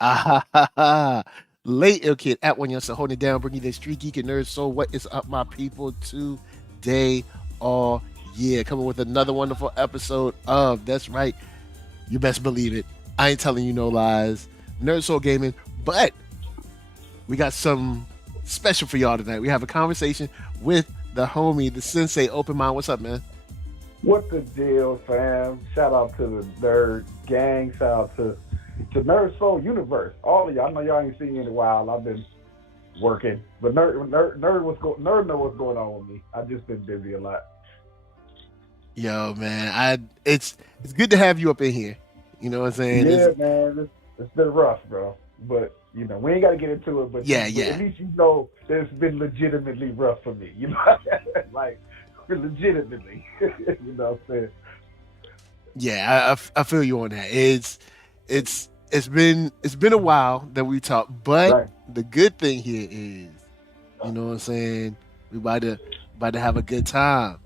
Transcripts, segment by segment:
Ah, ha, ha. Late ill kid at OneYoungsta holding it down, bringing the street geek and nerd soul. What is up, my people? Today, all year, coming with another wonderful episode of That's Right. You best believe it. I ain't telling you no lies. Nerd Soul Gaming, but we got some special for y'all tonight. We have a conversation with the homie, the sensei, Open Mind. What's up, man? What the deal, fam? Shout out to the nerd gang. Shout out to Nerd Soul Universe. All of y'all. I know y'all ain't seen me in a while. I've been working, but nerd know what's going on with me. I've just been busy a lot. Yo, man, it's good to have you up in here. You know what I'm saying? Yeah, man. It's been rough, bro. But we ain't got to get into it. But Yeah, but yeah. at least you know that it's been legitimately rough for me. Like legitimately. You know what I'm saying? Yeah, I feel you on that. It's been a while that we talked, but Right. the good thing here is, you know what I'm saying, we about to have a good time.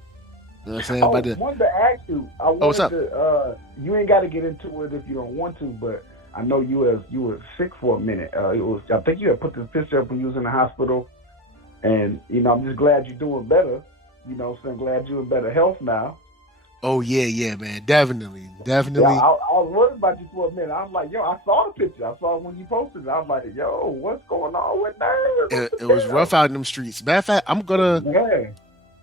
You know what I'm saying? Oh, About to wanted to ask you. I Oh, what's wanted up? to. You ain't got to get into it if you don't want to, but I know you were sick for a minute. I think you had put the picture up when you was in the hospital, and I'm just glad you're doing better. So I'm glad you're in better health now. Oh yeah, man. Definitely. Yeah, Definitely. I was worried about you for a minute. I was like, yo, I saw the picture. I saw it when you posted it. I was like, yo, what's going on with nerves? What's It the was rough deal? out in them streets. Matter of fact, Man,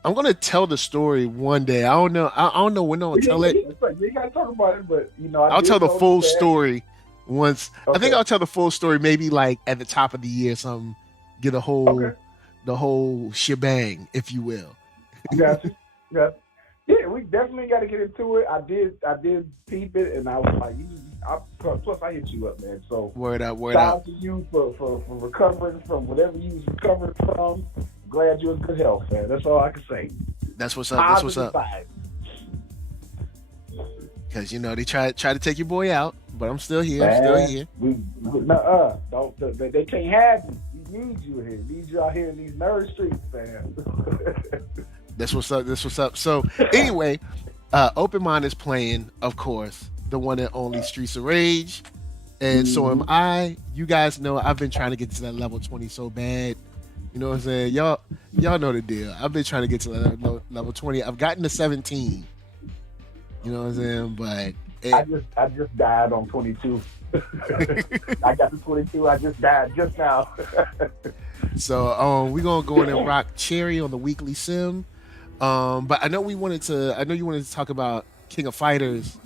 I'm gonna tell the story one day. I don't know. I don't know when I'll yeah, tell it. it's like, you ain't got to talk about it, but I I'll tell did the notice full that. story once. I think Okay, I'll tell the full story maybe like at the top of the year, or something. Get okay. the whole shebang, if you will. I got you. Yeah, yeah. We definitely got to get into it. I did peep it, and I was like, plus I hit you up, man. So Word up, word shout up. out to you for recovering from whatever you was recovering from. Glad you're in good health, man. That's all I can say. That's what's up. That's what's Positive up. vibes. Because they try to take your boy out, but I'm still here. I'm still Man, here. don't they can't have you. We need you here. Need you out here in these nerd streets, man. That's what's up. That's what's up. So anyway, Open Mind is playing, of course, the one and only Streets of Rage, and so am Mhm. I. You guys know I've been trying to get to that level 20 so bad. You know what I'm saying? Y'all know the deal. I've been trying to get to level 20. I've gotten to 17. You know what I'm saying? But I just died on 22. I got to 22. I just died just now. so we're gonna go in and rock Cherry on the weekly sim. But I know you wanted to talk about King of Fighters,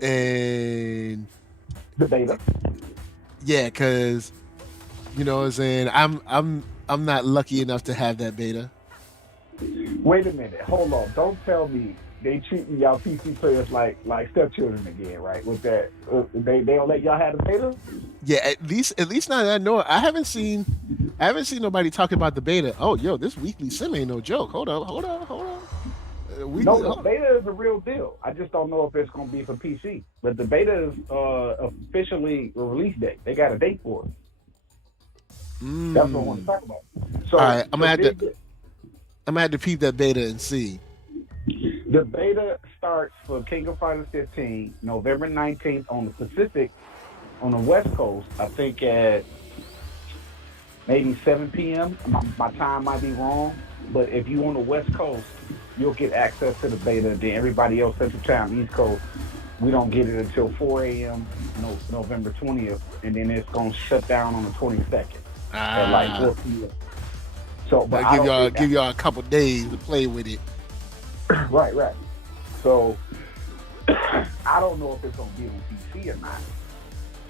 and The beta. yeah, cause you know what I'm saying, I'm not lucky enough to have that beta. Wait a minute. Hold on. Don't tell me they treating y'all PC players like stepchildren again, right? With that, they don't let y'all have the beta. Yeah, at least now that I know it, I haven't seen nobody talking about the beta. Oh, yo, this weekly sim ain't no joke. Hold on. Weekly, No, the beta is a real deal. I just don't know if it's going to be for PC. But the beta is officially a release date. They got a date for it. That's what I want to mm. talk about. All So right, the big I'm gonna have to peep that beta and see. the beta starts for King of Fighters 15 November 19th on the Pacific on the West Coast. I think at maybe 7 p.m. My time might be wrong, but if you on the West Coast, you'll get access to the beta. Then everybody else Central Time, East Coast, we don't get it until 4 a.m. No, November 20th, and then it's gonna shut down on the 22nd at like Ah, 4 p.m. So, but I'll I don't. give y'all a couple days to play with it. Right, right. So I don't know if it's gonna be on PC or not.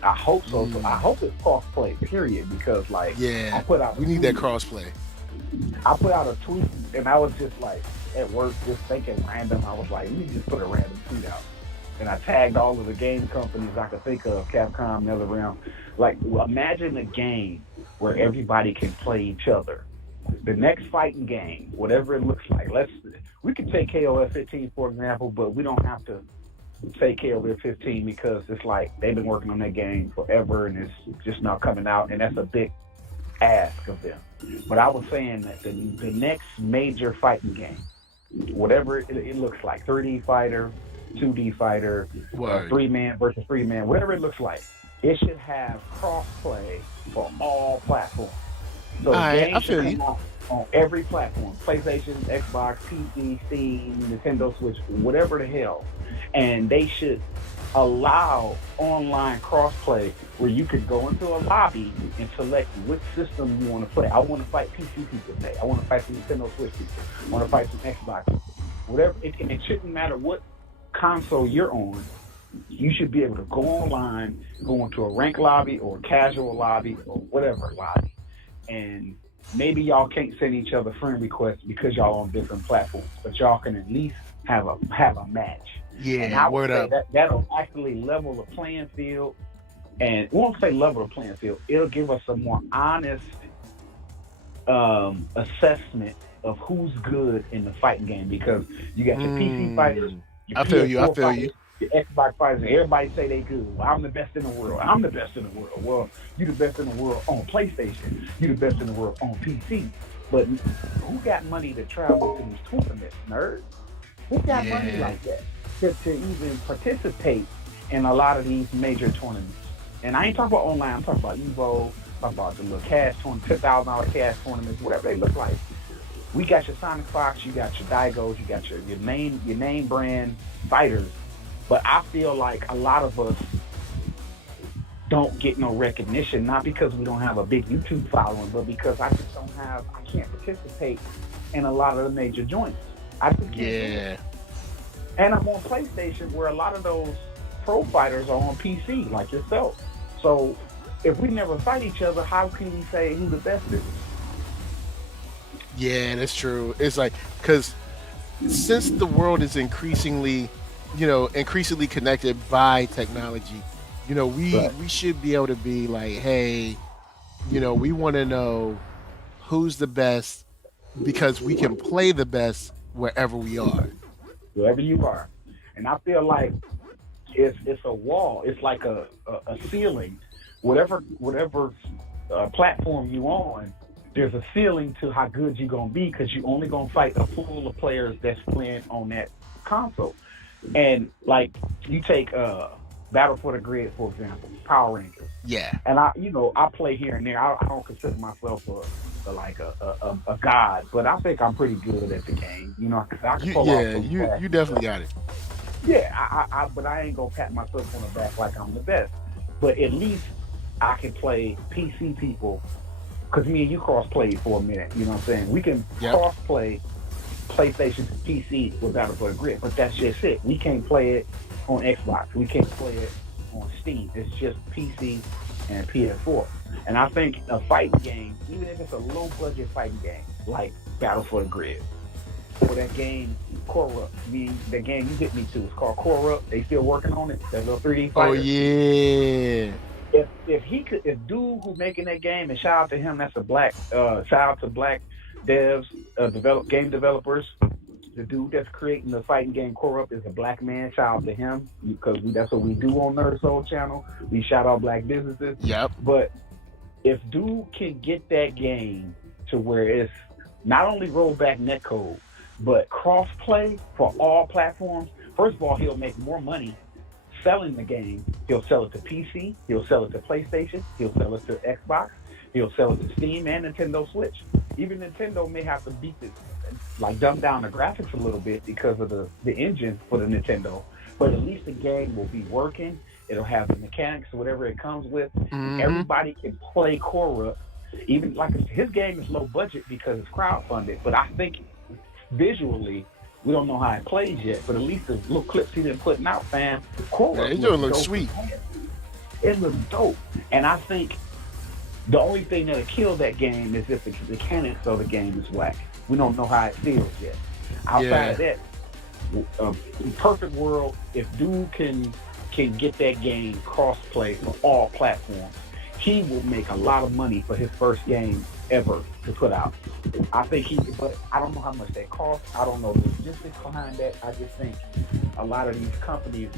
I hope so. So I Mm. hope it's crossplay. Period. Because like I Yeah, put out a we need that tweet. crossplay. I put out a tweet, and I was just like at work, just thinking random. I was like, let me just put a random tweet out, and I tagged all of the game companies I could think of, Capcom, NetherRealm. Like, imagine a game where everybody can play each other. The next fighting game, whatever it looks like. We could take KOF 15 for example, but we don't have to say KOF 15 because it's like they've been working on that game forever and it's just not coming out, and that's a big ask of them. But I was saying that the next major fighting game, whatever it looks like, 3D fighter, 2D fighter, Word. 3 man versus 3 man, whatever it looks like, it should have crossplay for all platforms. So All the right, game I should feel you. come out on every platform: PlayStation, Xbox, PC, Steam, Nintendo Switch, whatever the hell. And they should allow online crossplay where you could go into a lobby and select which system you want to play. I want to fight PC people today. I want to fight some Nintendo Switch people. I want to fight some Xbox people. Whatever. And it shouldn't matter what console you're on. You should be able to go online, go into a rank lobby or a casual lobby or whatever lobby, and maybe y'all can't send each other friend requests because y'all on different platforms, but y'all can at least have a match. And Yeah, I would word say up. that that'll actually level the playing field. And we won't say level the playing field. It'll give us a more honest assessment of who's good in the fighting game because you got your PC fighters, your I feel you. I PS4 feel you. fighters, your Xbox fighters, and everybody say they good. Well, I'm the best in the world. I'm the best in the world. Well, you the best in the world on PlayStation. You the best in the world on PC. But who got money to travel to these tournaments, nerd? Who got money Yeah. like that to even participate in a lot of these major tournaments? And I ain't talking about online. I'm talking about Evo. Talking about the little cash tournament, $10,000 cash tournaments, whatever they look like. We got your Sonic Fox, you got your Daigos, you got your name brand fighters. But I feel like a lot of us don't get no recognition, not because we don't have a big YouTube following, but because I can't participate in a lot of the major joints. I just can't do it. Yeah. And I'm on PlayStation where a lot of those pro fighters are on PC, like yourself. So if we never fight each other, how can we say who the best is? Yeah, that's true. It's like because since the world is increasingly connected by technology, we Right. we should be able to be like, hey, we want to know who's the best because we can play the best wherever we are. Wherever you are. And I feel like it's a wall. It's like a ceiling. Whatever platform you on, there's a ceiling to how good you're gonna be because you only gonna fight a pool of players that's playing on that console. And like you take Battle for the Grid for example, Power Rangers, Yeah. and I play here and there. I don't consider myself like a god, but I think I'm pretty good at the game. I can You pull off yeah, some you fast you stuff. definitely got it. Yeah, but I ain't gonna pat myself on the back like I'm the best. But at least I can play PC people because me and you cross played for a minute. You know what I'm saying? We can Yep. cross play PlayStation to PC with Battle for the Grid, but that's just it. We can't play it on Xbox. We can't play it on Steam. It's just PC and PS4. And I think a fighting game, even if it's a low budget fighting game like Battle for the Grid, or that game KURO, the game you hit me to, it's called KURO. They still working on it. That little 3D Oh fighter. yeah. If dude who making that game, and shout out to him, that's a black shout out to black devs, game developers. The dude that's creating the fighting game Core Up is a black man. Shout out to him because that's what we do on NERDSoul channel. We shout out black businesses. Yep. But if dude can get that game to where it's not only rollback netcode, but cross-play for all platforms, first of all, he'll make more money selling the game. He'll sell it to PC, he'll sell it to PlayStation, he'll sell it to Xbox, he'll sell it to Steam and Nintendo Switch. Even Nintendo may have to beat it, like dumb down the graphics a little bit because of the engine for the Nintendo. But at least the game will be working. It'll have the mechanics, whatever it comes with. And Mm-hmm. everybody can play Korra. Even like his game is low budget because it's crowdfunded. But I think visually, we don't know how it plays yet. But at least the little clips he's been putting out, fam, Yeah, Korra it looks looks dope. sweet. It looks dope. And I think the only thing that'll kill that game is if the mechanics of the game is whack. We don't know how it feels yet. Outside of that, perfect world, if dude can get that game cross-play for all platforms, he will make a lot of money for his first game ever to put out. I think but I don't know how much that costs. I don't know the logistics behind that. I just think a lot of these companies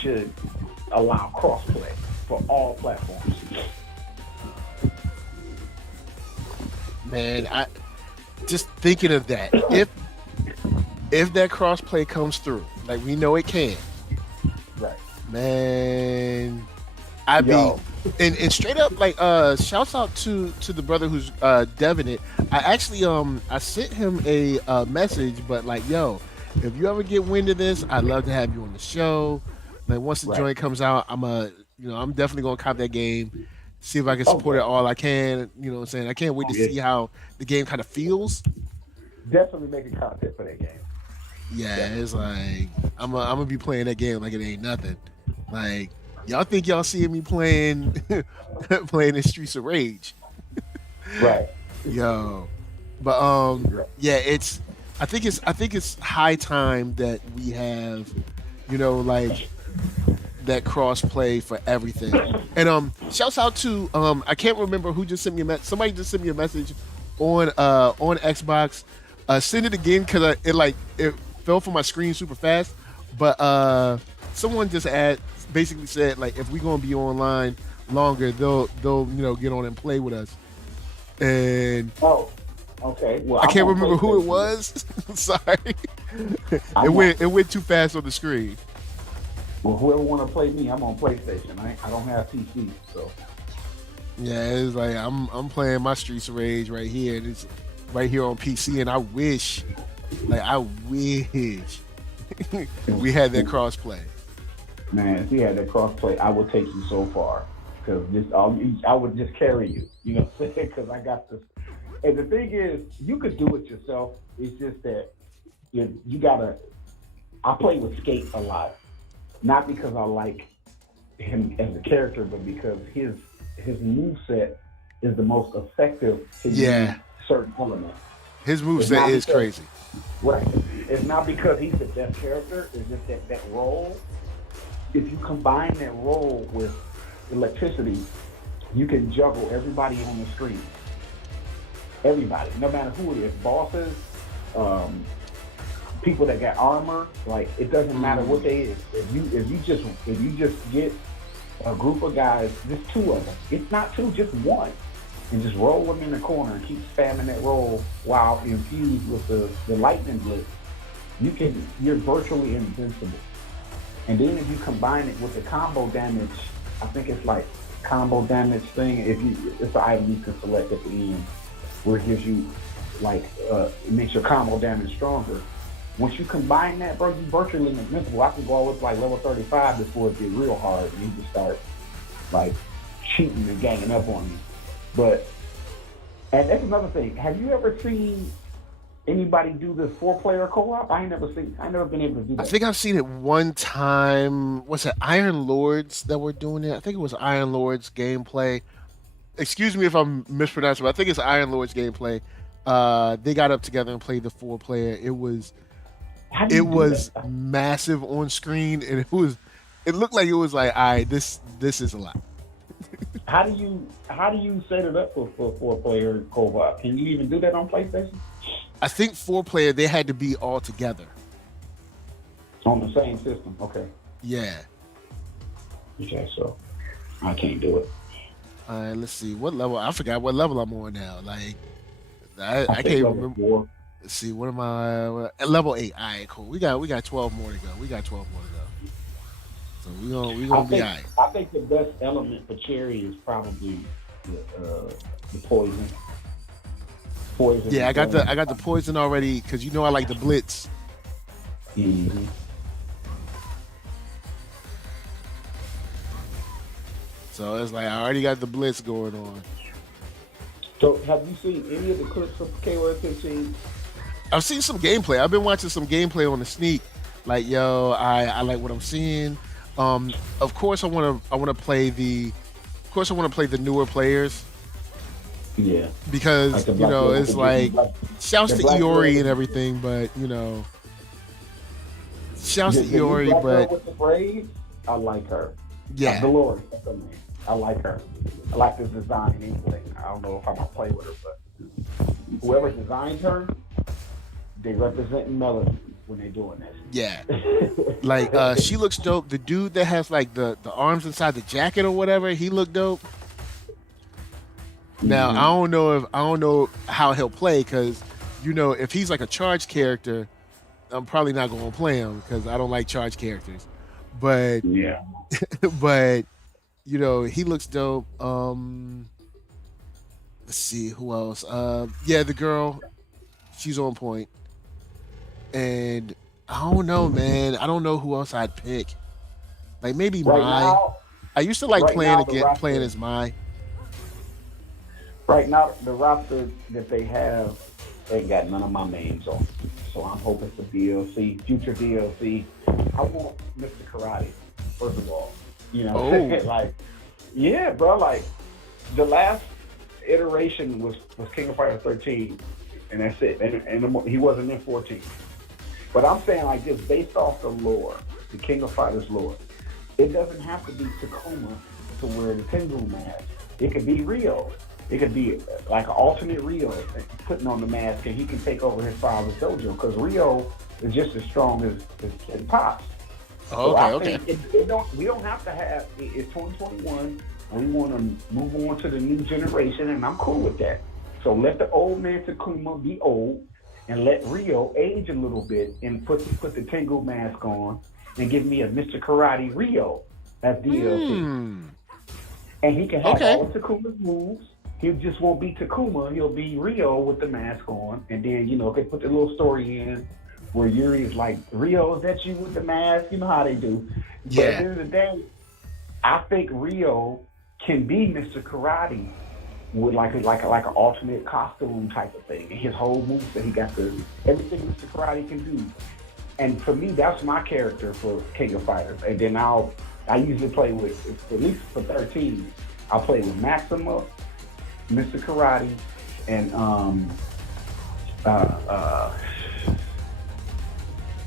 should allow cross-play for all platforms. Man, I just thinking of that. If that crossplay comes through, like we know it can, Right. man, I be Yo, and straight up like shouts out to the brother who's deving it. I actually I sent him a message, but like yo, if you ever get wind of this, I'd love to have you on the show. Like once the right. joint comes out, I'm definitely gonna cop that game, see if I can support it Okay. all I can. You know what I'm saying? I can't wait to Yeah. see how the game kind of feels. Definitely making content for that game. Yeah, Definitely. it's like I'm gonna be playing that game like it ain't nothing. Like y'all think y'all seeing me playing playing in Streets of Rage. Right. Yo. But Right. yeah, I think it's high time that we have, like that cross play for everything. And shouts out to I can't remember who just sent me a message. Somebody just sent me a message on Xbox. Send it again because it fell from my screen super fast. But someone just basically said like if we're gonna be online longer, they'll get on and play with us. And Oh, okay. Well, I I'm can't on remember who it PlayStation. was. Sorry, it I'm on. went too fast on the screen. Well, whoever want to play me, I'm on PlayStation. I don't have PC, so Yeah, it's like I'm playing my Streets of Rage right here, and it's right here on PC. And I wish we had that crossplay. man, if we had that crossplay, I would take you so far because I would just carry you. You know what I'm saying? Because I got this. And the thing is, you could do it yourself. It's just that you gotta. I play with Skate a lot, not because I like him as a character, but because his move set is the most effective to use Yeah, certain elements. his It's moveset not is because crazy. right. It's not because he's the best character. It's just that role. If you combine that role with electricity, you can juggle everybody on the screen. Everybody, no matter who it is, bosses, um, people that got armor. Like it doesn't matter what Mm, they is. If you just get a group of guys, just two of them. It's not two, just one, and just roll them in the corner and keep spamming that roll while infused with the lightning blitz. You're virtually invincible. And then if you combine it with the combo damage, I think it's like combo damage thing. It's an item you can select at the end where it gives you like it makes your combo damage stronger. Once you combine that, bro, you virtually invincible. I can go all the way to like level 35 before it get real hard and you can start like cheating and ganging up on you. But and that's another thing. Have you ever seen anybody do this 4-player co-op? I ain't never been able to do I that. think I've seen it one time. Was it Iron Lords that were doing it? I think it was Iron Lords gameplay. Excuse me if I'm mispronouncing, but I think it's Iron Lords gameplay. They got up together and played the 4-player. It was How do it you do was that? massive on screen, and it looked like it was like, all right, this is a lot. How do you set it up for 4-player co-op? Can you even do that on PlayStation? I think 4-player they had to be all together. On the same system. Okay. Yeah. Okay, so I can't do it. Let's see what level. I forgot what level I'm on now. Like I I can't think even level remember. 4. Let's see. What am I? At level 8. All right, cool. We got 12 more to go. We got 12 more to go. So we I gonna be all think right. I think the best element for Cherry is probably the poison. Poison Yeah, and I burn. got the poison already because I like the blitz. Hmm. So it's like I already got the blitz going on. So have you seen any of the clips of KO 15? I've seen some gameplay. I've been watching some gameplay on the sneak. Like yo, I like what I'm seeing. Of course I wanna play the newer players Yeah. Like because the black it's like shouts the to black girl Iori with and everything, but shouts to the new Iori, black girl but with the braids. I like her. yeah, Dolores, that's her name. I like her. I like this design anyway. I don't know if I'm gonna play with her, but whoever designed her, they representing melody when they're doing yeah. Like this. she looks dope. The dude that has like the arms inside the jacket or whatever, he looked dope. Now Hmm. I don't know how he'll play because if he's like a charge character, I'm probably not going to play him because I don't like charge characters. But Yeah. but he looks dope. Let's see who else. Yeah, the girl, she's on point. And I don't know, man. I don't know who else I'd pick. Like maybe Right Mai. now, I used to like right now the playing roster, as Mai. right now the roster that they have ain't got none of my names on. So I'm hoping for DLC, future DLC. I want Mr. Karate, first of all. You know, Oh, like, yeah, bro. Like the last iteration was King of Fighters 13, and that's it. And he wasn't in 14. But I'm saying like this, based off the lore, the King of Fighters lore, it doesn't have to be Takuma to wear the Tengu mask. It could be Rio. It could be like an alternate Rio putting on the mask, and he can take over his father's dojo because Rio is just as strong as Pops. So okay, I okay. think we don't have to have it's 2021. We want to move on to the new generation, and I'm cool with that. So let the old man Takuma be old, and let Rio age a little bit, and put the Tengu mask on, and give me a Mr. Karate Rio as DLC. Hmm. And he can have Okay. all of Takuma's moves. He just won't be Takuma. He'll be Rio with the mask on. And then, they put the little story in where Yuri is like, Rio, is that you with the mask? You know how they do. But at the Yeah. end of the day, I think Rio can be Mr. Karate with like an alternate costume type of thing. And his whole moves that he got everything Mr. Karate can do. And for me, that's my character for King of Fighters. And then I usually play with, at least for 13, I'll play with Maxima, Mr. Karate, and uh, uh,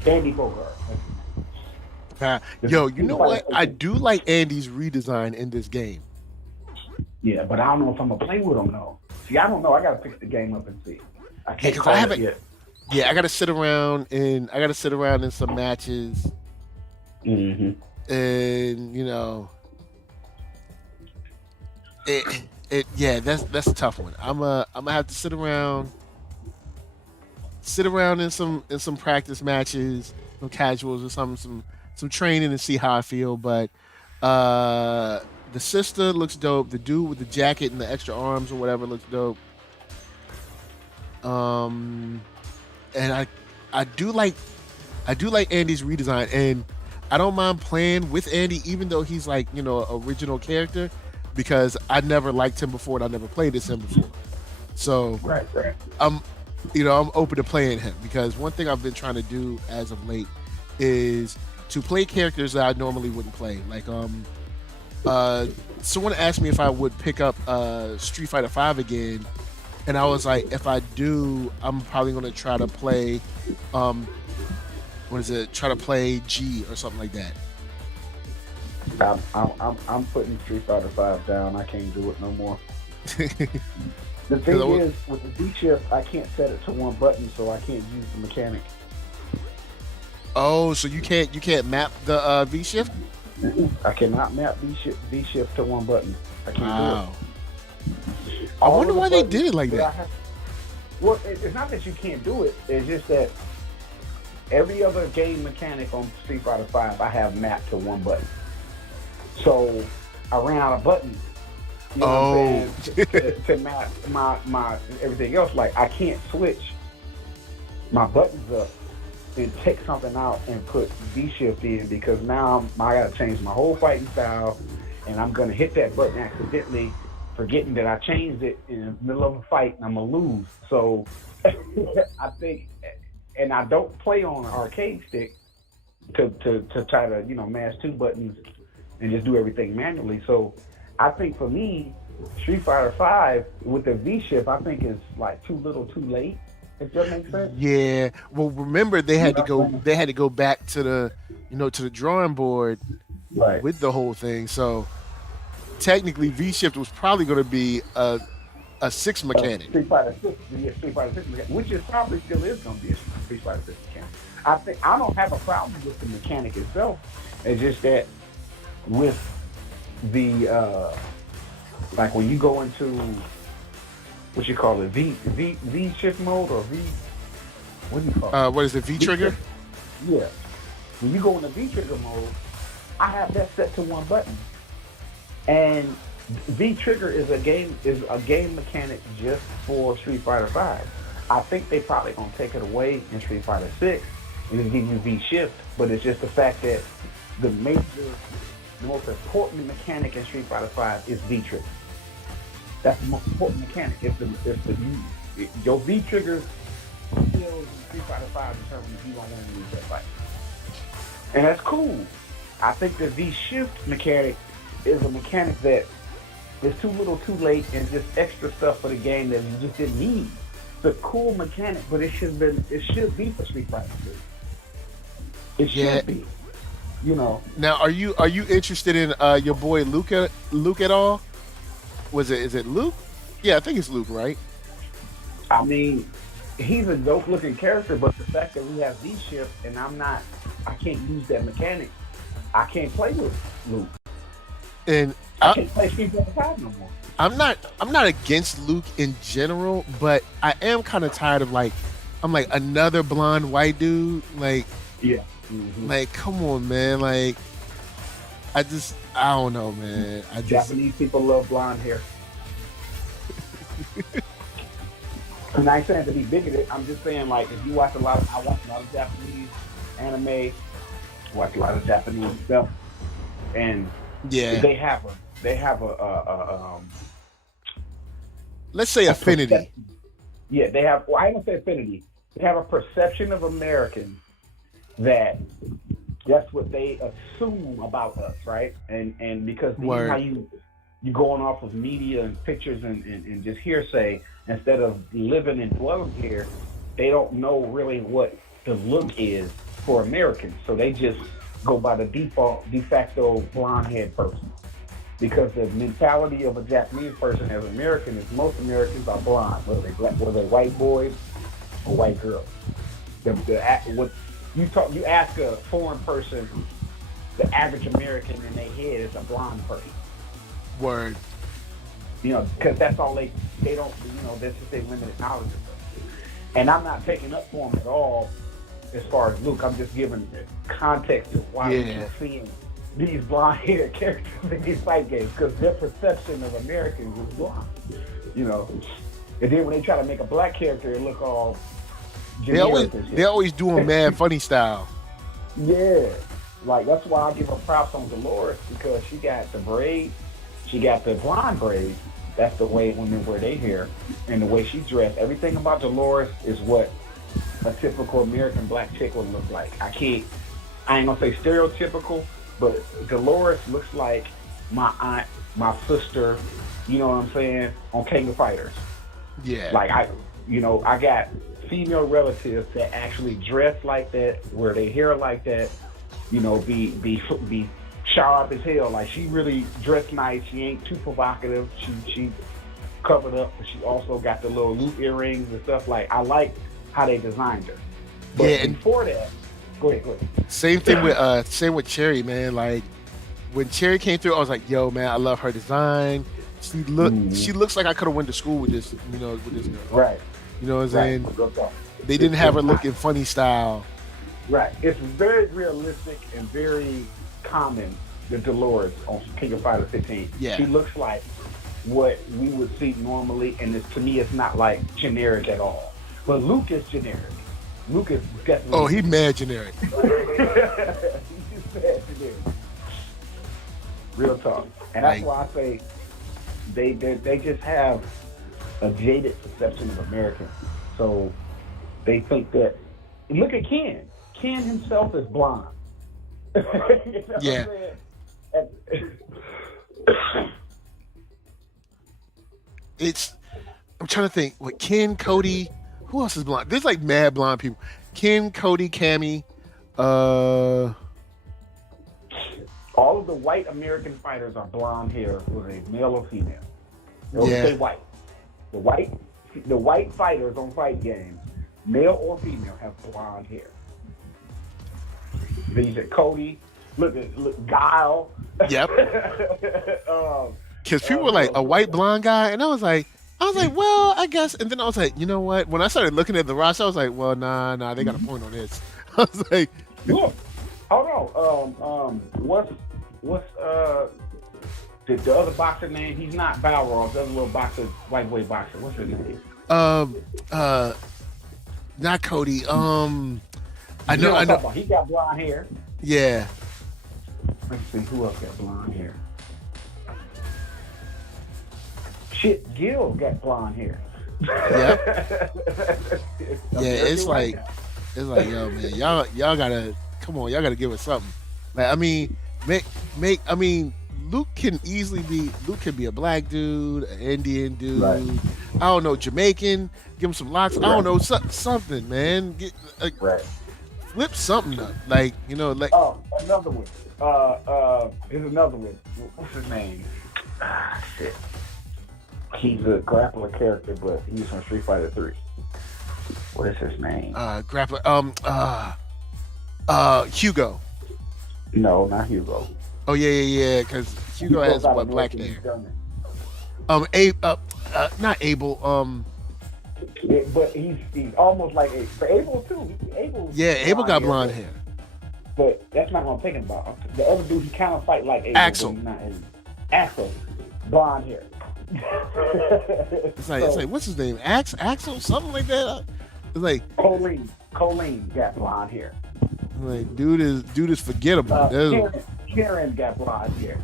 Andy Bogart. Yo, you know what? I do like Andy's redesign in this game. Yeah, but I don't know if I'm gonna play with him though. See, I don't know. I gotta pick the game up and see. I Yeah, can't because I call it haven't. yet. Yeah, I gotta sit around in some matches, Mm-hmm. and yeah, that's a tough one. I'm gonna have to sit around in some practice matches, some casuals or some training and see how I feel. But uh, the sister looks dope. The dude with the jacket and the extra arms or whatever looks dope. Um, and I do like Andy's redesign, and I don't mind playing with Andy, even though he's like original character, because I never liked him before and I never played as him before. So Right, right. I'm I'm open to playing him because one thing I've been trying to do as of late is to play characters that I normally wouldn't play. Like someone asked me if I would pick up Street Fighter V again, and I was like, if I do, I'm probably gonna try to play um what is it? Try to play G or something like that. I'm putting Street Fighter 5 down. I can't do it no more. The 'Cause thing I was- is, with the V shift, I can't set it to one button, so I can't use the mechanic. oh, so you can't map the V shift? I cannot map V shift to one button. I can't Wow. do it. I All wonder of the why they buttons did it like that I that. have- Well, it's not that you can't do it. It's just that every other game mechanic on Street Fighter 5, I have mapped to one button. So I ran out of buttons. You know Oh. what I'm saying? To map my everything else. Like I can't switch my buttons up and take something out and put V shift in because now I got to change my whole fighting style, and I'm gonna hit that button accidentally, forgetting that I changed it in the middle of a fight, and I'm gonna lose. So I think, and I don't play on an arcade stick to try to mash two buttons and just do everything manually. So I think for me, Street Fighter 5 with the V shift, I think is like too little, too late. If that makes sense. Yeah. Well, remember they had to You know what go. I'm They had to go back to to the drawing board Right. with the whole thing. So technically, V shift was probably going to be a six mechanic. Street Fighter 6, yeah, Street Fighter 6 mechanic, which is probably still is going to be a Street Fighter 6 mechanic. I think I don't have a problem with the mechanic itself. It's just that with the like when you go into what you call it, V shift mode or V, what do you call it? What is it? V trigger? Yeah. When you go into V trigger mode, I have that set to one button. And V Trigger is a game mechanic just for Street Fighter Five. I think they probably gonna take it away in Street Fighter Six and just give you V Shift, but it's just the fact that the major, the most important mechanic in Street Fighter Five is V Trigger. That's the most important mechanic. Your V triggers skills in Street Fighter Five determine if you don't want to lose that fight, and that's cool. I think the V Shift mechanic is a mechanic that is too little, too late, and just extra stuff for the game that you just didn't need. It's a cool mechanic, but it should be for Street Fighter 2. It should be. You know. Now, are you interested in your boy Luke at all? Is it Luke? Yeah, I think it's Luke, right? I mean, he's a dope looking character, but the fact that we have V Shift and I can't use that mechanic. I can't play with Luke. And I can't play Street Fighter 5 no more. I'm not against Luke in general, but I am kind of tired of I'm like another blonde white dude. Like, yeah. Like, come on, man. Like, I don't know, man. Japanese people love blonde hair. And I ain't saying to be bigoted. I'm just saying, like, if you watch I watch a lot of Japanese anime, watch a lot of Japanese stuff, and they have a let's say affinity. Yeah, they have. Well, I don't say affinity. They have a perception of Americans that's what they assume about us, right? And because how you going off of media and pictures and just hearsay instead of living and dwelling here, they don't know really what the look is for Americans. So they just go by the de facto blonde-haired person. Because the mentality of a Japanese person as American is most Americans are blonde, whether they white boys or white girls. You ask a foreign person, the average American in their head is a blonde person. Word. You know, because that's all they don't, that's just their limited knowledge of it. And I'm not taking up for them at all as far as Luke. I'm just giving context to why we're seeing these blonde-haired characters in these fight games, because their perception of Americans is blonde. You know, and then when they try to make a black character, it look all generic. They always doing mad funny style. Yeah, like that's why I give her props on Dolores, because she got the braids, she got the blonde braids. That's the way women wear their hair, and the way she dressed. Everything about Dolores is what a typical American black chick would look like. I ain't gonna say stereotypical, but Dolores looks like my aunt, my sister, you know what I'm saying, on King of Fighters. Yeah. Like I got female relatives that actually dress like that, wear their hair like that, be sharp as hell. Like she really dressed nice. She ain't too provocative. She covered up, but she also got the little loop earrings and stuff. Like I like how they designed her. But before that, go ahead. Same thing with Cherry, man. Like when Cherry came through, I was like, yo, man, I love her design. She looks like I could have went to school with this, with this girl. Right. You know what I'm saying? They didn't have her looking funny style. Right. It's very realistic and very common, the Dolores on King of Fighters 15. Yeah. She looks like what we would see normally, and to me, it's not like generic at all. But Luke is generic. Luke is definitely. Oh, he mad generic. He's mad generic. Real talk. And that's why I say they just have a jaded perception of Americans. So they think that. Look at Ken. Ken himself is blonde. You know yeah. I'm trying to think. What Ken, Cody, who else is blonde? There's like mad blonde people. Ken, Cody, Cammy. All of the white American fighters are blonde hair, whether they male or female. They always say white. The white fighters on fight games, male or female, have blonde hair. Then you said Cody, look Guile. Yep. Because people were like a white blonde guy, and I was like, well, I guess. And then I was like, you know what? When I started looking at the roster, I was like, well, nah, they got a point on this. I was like, look, hold on. What's the other boxer name, he's not Balrog, the other little boxer, lightweight boxer. What's his name? Not Cody. I You know. know what I'm talking about. He got blonde hair. Yeah. Let's see, who else got blonde hair? Shit, Gil got blonde hair. Yep. Yeah, it's like, yo, man, y'all gotta come on, y'all gotta give us something. Like, I mean, I mean, Luke can be a black dude, an Indian dude, Right. I don't know, Jamaican, give him some locks, I don't know, something, man. Right. Flip something up, like, you know, like. Oh, another one. Here's another one. What's his name? Shit. He's a grappler character, but he's from Street Fighter 3. What is his name? Grappler. Hugo. No, not Hugo. Oh yeah. Because Hugo has got what, a black North hair. Gunner. Not Abel. Yeah, but he's almost like Abel too. Abel got blonde hair. But that's not what I'm thinking about. The other dude, he kind of fight like Abel. Axel. But he's not Abel. Axel, blonde hair. It's like what's his name? Axel, something like that. It's like Colleen got blonde hair. Like dude is forgettable. Karen got blonde hair.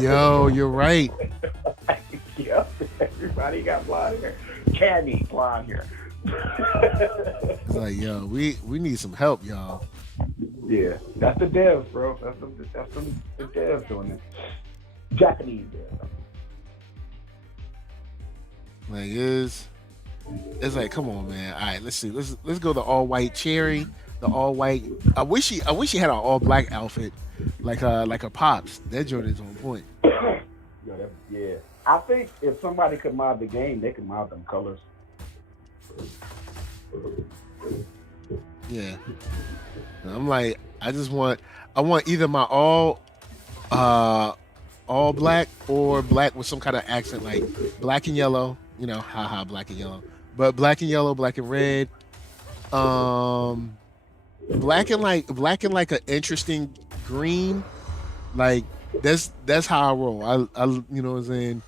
Yo, you're right. Yep, everybody got blonde hair. Candy blonde hair. It's like, yo, we need some help, y'all. Yeah, that's the devs, bro. That's the devs doing it. Japanese devs. Like it's like, come on, man. All right, let's see. Let's go the all white cherry, the all white. I wish he had an all black outfit, like her pops. That joint is on point. Yeah. I think if somebody could mod the game, they could mod them colors. Yeah. And I'm like, I want either my all black or black with some kind of accent, like black and yellow. You know, haha, black and yellow. But black and yellow, black and red. Black and like an interesting green. Like that's how I roll. I you know what I'm saying.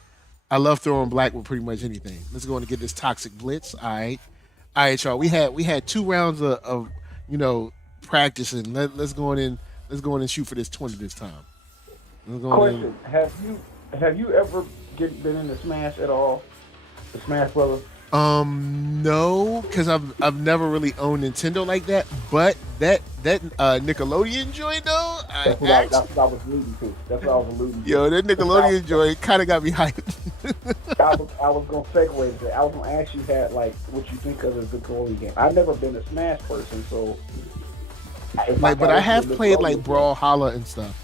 I love throwing black with pretty much anything. Let's go and get this toxic blitz. All right, y'all. We had 2 rounds of you know practicing. Let's go in and shoot for this 20 this time. Question: Have you ever been into Smash at all? The Smash Brothers. No, because I've never really owned Nintendo like that. But that Nickelodeon joint though, that's what I was alluding to. That's what I was alluding to. Yo, that Nickelodeon joint kind of got me hyped. I was gonna segue to that. I was gonna ask you that, like, what you think of the Nickelodeon game. I've never been a Smash person, so. But I have played like Brawlhalla and stuff.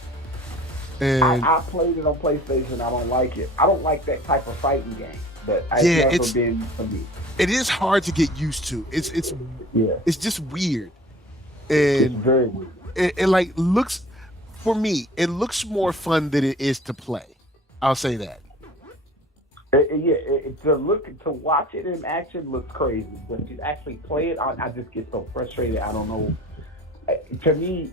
And I played it on PlayStation. I don't like it. I don't like that type of fighting game. But it's been for me. It is hard to get used to. It's just weird. And it's very weird. It like looks, for me, it looks more fun than it is to play. I'll say that. To watch it in action looks crazy, but to actually play it, I just get so frustrated. I don't know. To me,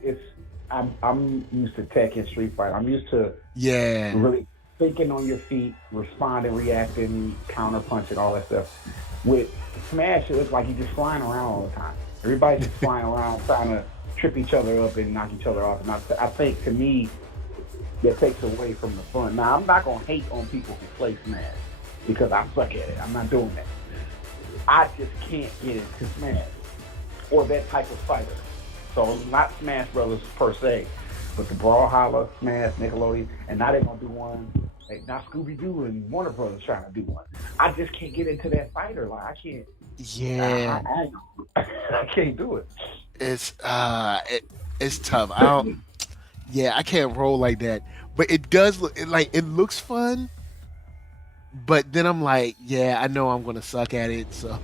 I'm used to Tekken and Street Fighter. I'm used to really thinking on your feet, responding, reacting, counter punching, all that stuff. With Smash, it's like you're just flying around all the time. Everybody's just flying around trying to trip each other up and knock each other off. And I think, to me, that takes away from the fun. Now, I'm not going to hate on people who play Smash because I suck at it. I'm not doing that. I just can't get into Smash or that type of fighter. So, not Smash Brothers per se, but the Brawlhalla, Smash, Nickelodeon, and now they're going to do one. Like, now Scooby-Doo and Warner Brothers trying to do one. I just can't get into that fighter. Like, I can't. Yeah. I can't do it. It's tough. I can't roll like that. But it does look it looks fun. But then I'm like, yeah, I know I'm gonna suck at it. So,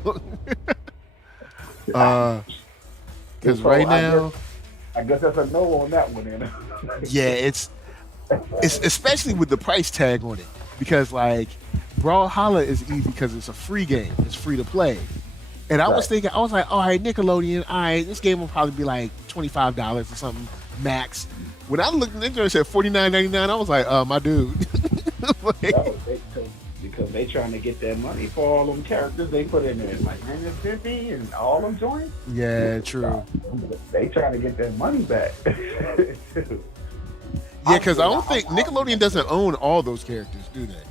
because right now, I guess that's a no on that one. Then. Yeah, it's especially with the price tag on it, because like Brawlhalla is easy because it's a free game. It's free to play. And I was thinking, I was like, all right, Nickelodeon, all right, this game will probably be like $25 or something. max. When I looked at the joint, it said $49.99. I was like, my dude. Like, No, because they trying to get that money for all them characters they put in there, like Ren and Stimpy and all them joints. yeah, true. They trying to get that money back. Yeah, because I don't think Nickelodeon doesn't own all those characters, do they?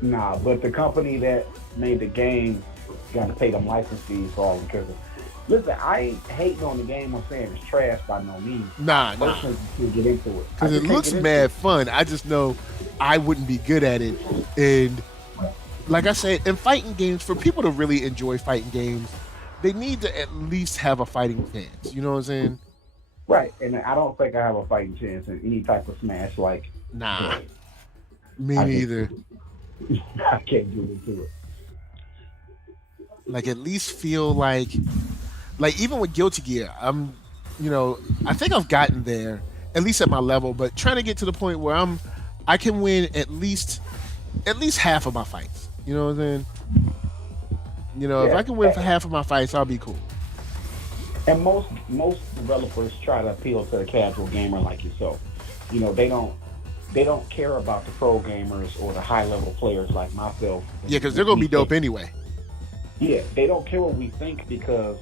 Nah, but the company that made the game got to pay them license fees for all because. Listen, I ain't hating on the game or saying it's trash by no means. Nah. Personally, to get into it Because it looks mad fun. I just know I wouldn't be good at it. And like I said, in fighting games, for people to really enjoy fighting games, they need to at least have a fighting chance. You know what I'm saying? Right, and I don't think I have a fighting chance in any type of Smash. Like, nah, me neither. I can't get into it. Like, at least feel like even with Guilty Gear, I think I've gotten there, at least at my level, but trying to get to the point where I can win at least half of my fights. You know what I'm saying? If I can win for half of my fights, I'll be cool. And most developers try to appeal to the casual gamer like yourself. They don't care about the pro gamers or the high level players like myself. Yeah, because they're gonna be dope anyway. Yeah, they don't care what we think because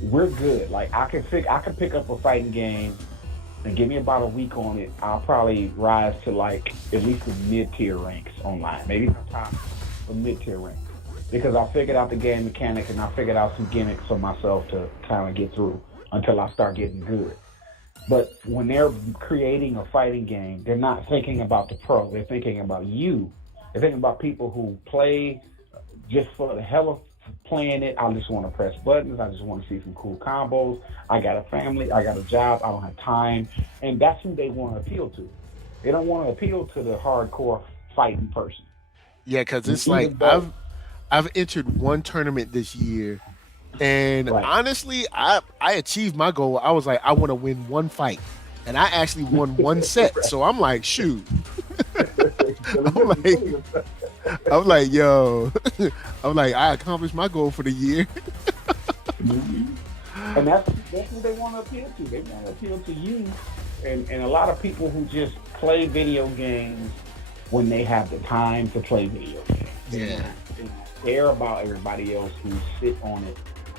we're good. Like I can pick up a fighting game and give me about a week on it. I'll probably rise to like at least the mid-tier ranks online, maybe the top of mid-tier ranks. Because I figured out the game mechanics and I figured out some gimmicks for myself to kind of get through until I start getting good. But when they're creating a fighting game, they're not thinking about the pro. They're thinking about you. They're thinking about people who play just for the hell of playing it. I just want to press buttons. I just want to see some cool combos. I got a family. I got a job. I don't have time. And that's who they want to appeal to. They don't want to appeal to the hardcore fighting person. Yeah, because it's like I've entered one tournament this year, and honestly, I achieved my goal. I was like, I want to win one fight, and I actually won one set. So I'm like, shoot. I'm like, yo. I'm like, I accomplished my goal for the year. And that's what they want to appeal to. They want to appeal to you, and a lot of people who just play video games when they have the time to play video games. Yeah. They care about everybody else who sit on it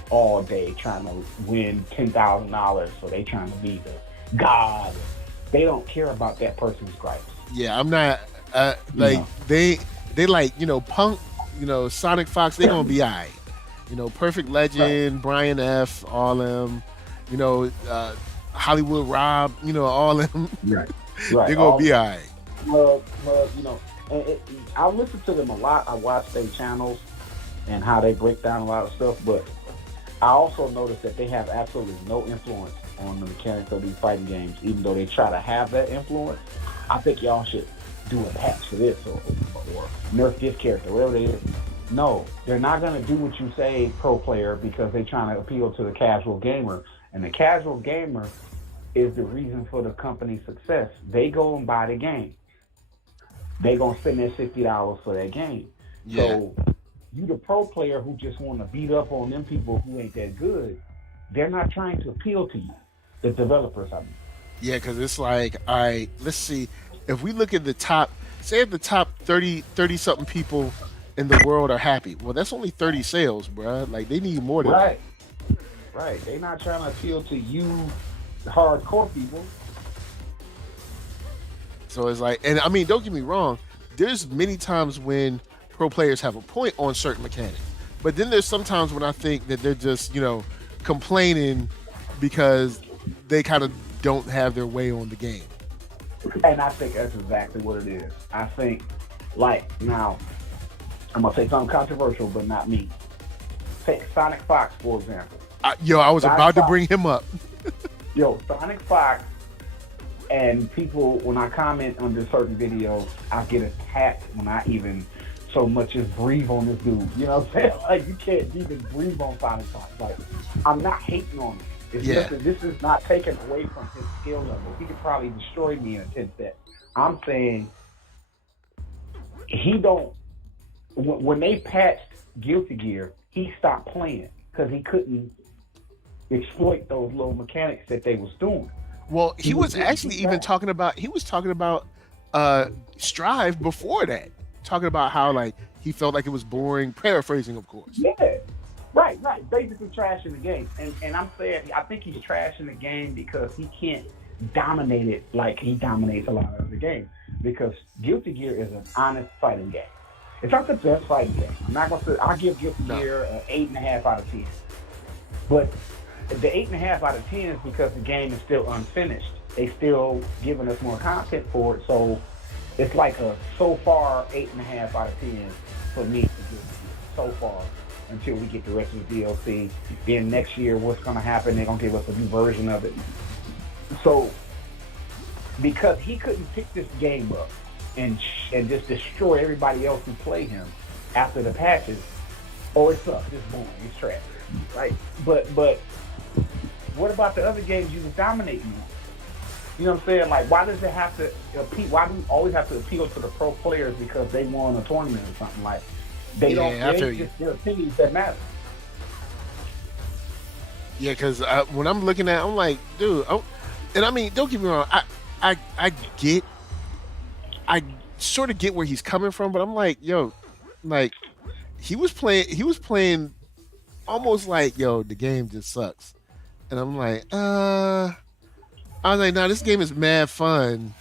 all day trying to win $10,000, so they trying to be the god. They don't care about that person's gripes. Yeah, I'm not they like, Punk, Sonic Fox, they gonna be alright. Perfect Legend, Brian F, all them, Hollywood Rob, all them. Right. They're gonna be alright. Well, I listen to them a lot. I watch their channels and how they break down a lot of stuff, but I also notice that they have absolutely no influence on the mechanics of these fighting games, even though they try to have that influence. I think y'all should do a patch for this or nerf this character, whatever it is. No, they're not going to do what you say, pro player, because they're trying to appeal to the casual gamer. And the casual gamer is the reason for the company's success. They go and buy the game. They going to spend their $60 for that game. Yeah. So you the pro player who just want to beat up on them people who ain't that good, they're not trying to appeal to you, the developers, I mean. Yeah, because it's like, all right, let's see. If we look at the top, say if the top 30-something people in the world are happy, well, that's only 30 sales, bruh. Like, they need more than that. Right. They're not trying to appeal to you, the hardcore people. So it's like, and I mean, don't get me wrong, there's many times when pro players have a point on certain mechanics. But then there's sometimes when I think that they're just, complaining because they kind of don't have their way on the game. And I think that's exactly what it is. I think, now, I'm going to say something controversial, but not me. Take Sonic Fox, for example. I was about to bring him up. Sonic Fox, and people, when I comment under certain videos, I get attacked when I even so much as breathe on this dude. You know what I'm saying? Like, you can't even breathe on Sonic Fox. Like, I'm not hating on him. It's just that this is not taken away from his skill level. He could probably destroy me in a 10 step. I'm saying he don't. When they patched Guilty Gear, he stopped playing because he couldn't exploit those little mechanics that they was doing. Well, he was getting actually too even fast. talking about Strive before that, talking about how like he felt like it was boring, paraphrasing of course. Yeah. Right. Basically trashing the game. And I'm saying I think he's trashing the game because he can't dominate it like he dominates a lot of the games. Because Guilty Gear is an honest fighting game. It's not the best fighting game. I'm not gonna say I'll give Guilty No. Gear an 8.5 out of 10. But the 8.5 out of 10 is because the game is still unfinished. They still giving us more content for it. So it's like a so far 8.5 out of 10 for me to give so far until we get the rest of the DLC. Then next year, what's going to happen? They're going to give us a new version of it. So because he couldn't pick this game up and just destroy everybody else who played him after the patches, oh, it sucks. It's boring. It's trash, right? But what about the other games you was dominating on? You know what I'm saying? Like, why does it have to appeal? Why do we always have to appeal to the pro players because they won a tournament or something? Like, they don't. Yeah, I It feel ain't you. just their opinions that matter. Yeah, because when I'm looking at, I'm like, dude, and I mean, don't get me wrong, I get, I sort of get where he's coming from, but I'm like, yo, like he was playing almost like, yo, the game just sucks, and I'm like, I was like, nah, this game is mad fun,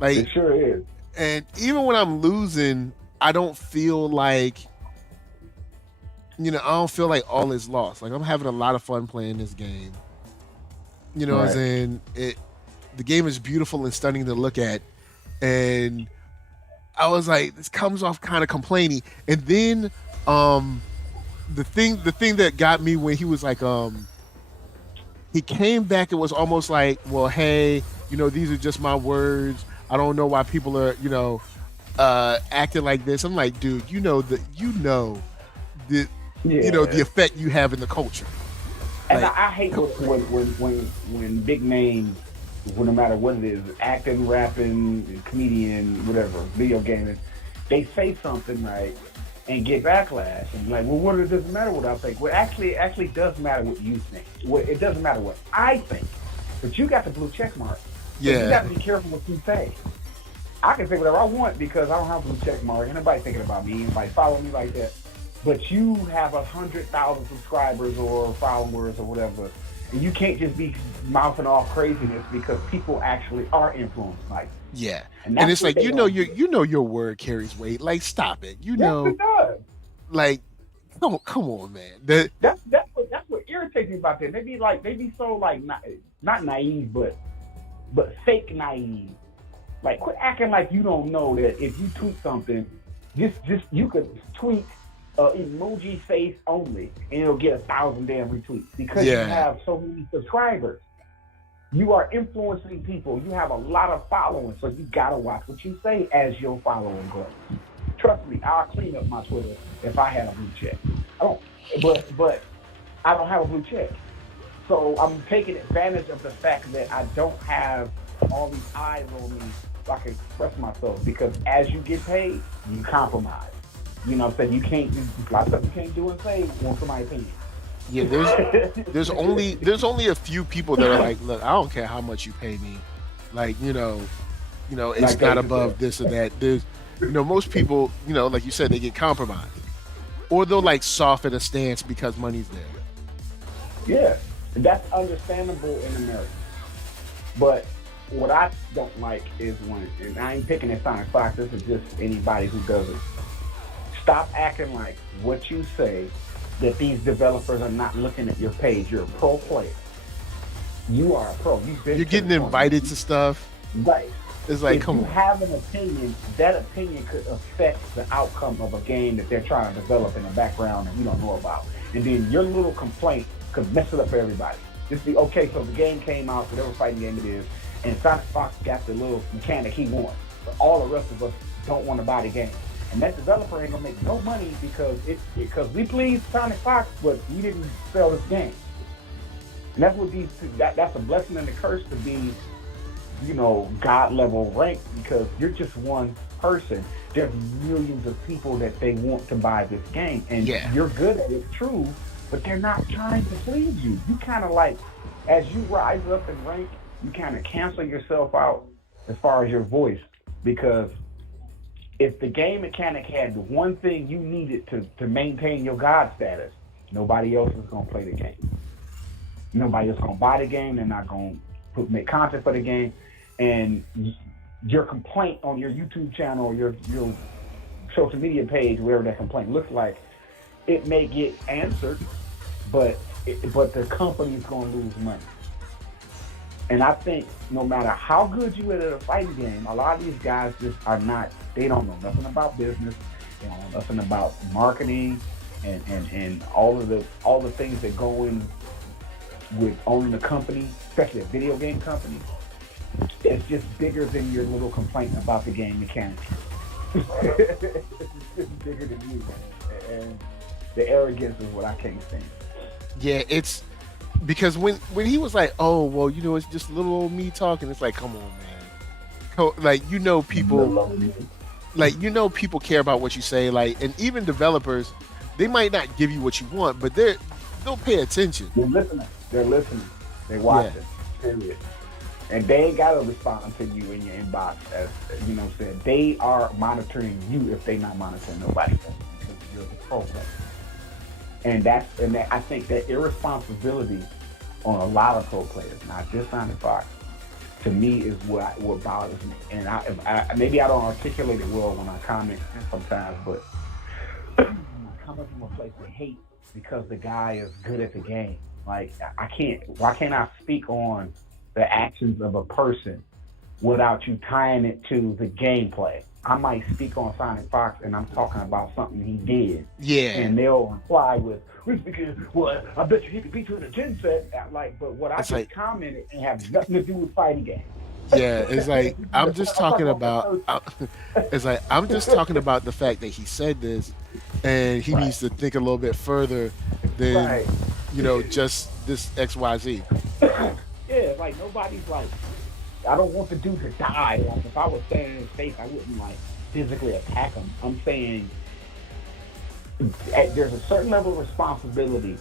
It like, sure is. and even when I'm losing, I don't feel like, I don't feel like all is lost. Like I'm having a lot of fun playing this game. You know what I'm Right. saying? The game is beautiful and stunning to look at, and I was like, this comes off kind of complaining. And then um the thing that got me when he was like he came back, it was almost like, well, hey, these are just my words. I don't know why people are, acting like this. I'm like, dude, the the Yeah. effect you have in the culture. And Like, I hate when big names, no matter what it is, acting, rapping, comedian, whatever, video gaming, they say something right and get backlash and be like, well, what, it doesn't matter what I think. Well, it actually does matter what you think. Well, it doesn't matter what I think, but you got the blue check mark, so you got yeah, to be careful what you say. I can say whatever I want because I don't have a blue check mark. Ain't nobody thinking about me. Anybody follow me like that. But you have 100,000 subscribers or followers or whatever, and you can't just be mouthing off craziness because people actually are influenced by it. yeah. And And that's it's what like, they don't do. your word carries weight. Like, stop it. Yes, it does. Like, come on, man. That's what irritates me about that. They be so like not naive, but fake naive. Like, quit acting like you don't know that if you tweet something, just you could tweet emoji face only, and it'll get 1,000 damn retweets because you Yeah, have so many subscribers. You are influencing people. You have a lot of following, so you gotta watch what you say as your following grows. Trust me, I'll clean up my Twitter if I had a blue check. I don't, but I don't have a blue check, so I'm taking advantage of the fact that I don't have all these eyes on me so I can express myself. Because as you get paid, you compromise. You know what I'm saying? You can't do a lot of stuff you can't do and say on somebody's opinion. yeah. There's only a few people that are like, look, I don't care how much you pay me. Like, it's Like not Dave above said. this or that. There's, most people, like you said, they get compromised, or they'll like soften a stance because money's there. Yeah, that's understandable in America. But what I don't like is when, and I ain't picking at Sonic Fox, this is just anybody who does it. Stop acting like what you say that these developers are not looking at your page. You're a pro player. You are a pro. You've been You're to the getting invited to tournament. stuff. Right. It's like, If come you on. have an opinion, that opinion could affect the outcome of a game that they're trying to develop in the background and you don't know about. And then your little complaint could mess it up for everybody. Just be okay. So the game came out, whatever fighting game it is, and Sonic Fox got the little mechanic he wants, but all the rest of us don't want to buy the game. And that developer ain't gonna make no money because we pleased Sonic Fox, but we didn't sell this game. And that's what that's a blessing and a curse to be, God level ranked because you're just one person. There's millions of people that they want to buy this game, and Yeah. you're good at it, true, but they're not trying to please you. You kind of like, as you rise up in rank, you kind of cancel yourself out as far as your voice, because if the game mechanic had the one thing you needed to maintain your god status, nobody else is gonna play the game. Nobody else gonna buy the game. They're not gonna make content for the game, and your complaint on your YouTube channel or your social media page, wherever that complaint looks like, it may get answered, but the company's gonna lose money. And I think no matter how good you are at a fighting game, a lot of these guys just are not. They don't know nothing about business. They don't know nothing about marketing and all the things that go in with owning a company, especially a video game company. It's just bigger than your little complaint about the game mechanics. It's just bigger than you, man. And the arrogance is what I can't stand. Yeah, it's because when he was like, "Oh, well, it's just little old me talking," it's like, come on, man. Like, people care about what you say. Like, and even developers, they might not give you what you want, but they'll pay attention. They're listening. They're watching. Yeah. Period. And they ain't gotta respond to you in your inbox, as you know what I'm saying. They are monitoring you if they not monitoring nobody else, because you're the pro player. And I think that irresponsibility on a lot of pro players, not just Sonic Fox, to me is what bothers me. And I maybe I don't articulate it well when I comment sometimes, but I'm coming from a place of hate because the guy is good at the game. Like, why can't I speak on the actions of a person without you tying it to the gameplay? I might speak on Sonic Fox and I'm talking about something he did. Yeah. And they'll reply with, well, I bet you he could beat you in a gym set. Like, but what I just commented and have nothing to do with fighting games. Yeah, it's like I'm just talking about. It's like I'm just talking about the fact that he said this, and he needs to think a little bit further than just this XYZ. Yeah, like nobody's like, I don't want the dude to die. Like, if I was standing in his face, I wouldn't like physically attack him. I'm saying there's a certain level of responsibility.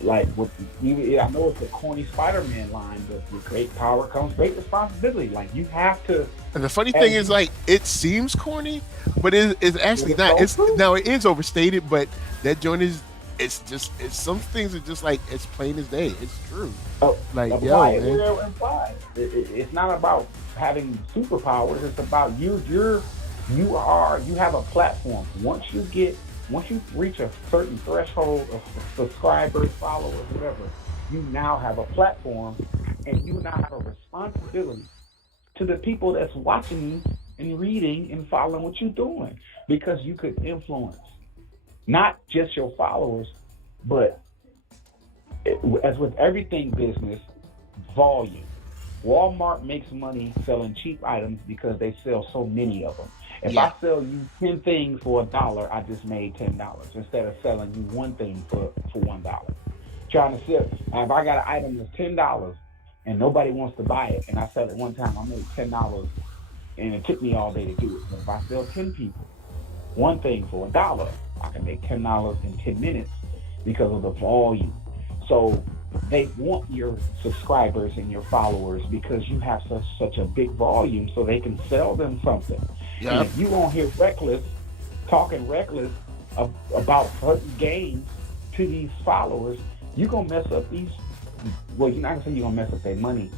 Like, I know it's a corny Spider-Man line, but with great power comes great responsibility. Like, you have to. And the funny thing is, like, it seems corny, but it's actually not. It is overstated, but that joint is. It's some things are just like it's plain as day. It's true. Like, man. It's not about having superpowers. It's about you have a platform. Once you reach a certain threshold of subscribers, followers, whatever, you now have a platform, and you now have a responsibility to the people that's watching you and reading and following what you're doing, because you could influence not just your followers, but as with everything business, volume. Walmart makes money selling cheap items because they sell so many of them. If I sell you 10 things for $1, I just made $10 instead of selling you one thing for $1. Trying to sell, if I got an item that's $10 and nobody wants to buy it, and I sell it one time, I made $10, and it took me all day to do it. But if I sell 10 people one thing for $1, I can make $10 in 10 minutes because of the volume. So they want your subscribers and your followers because you have such a big volume, so they can sell them something. Yep. And if you won't hear talking reckless about certain games to these followers, you're going to mess up these. Well, you're not going to say you're going to mess up their money.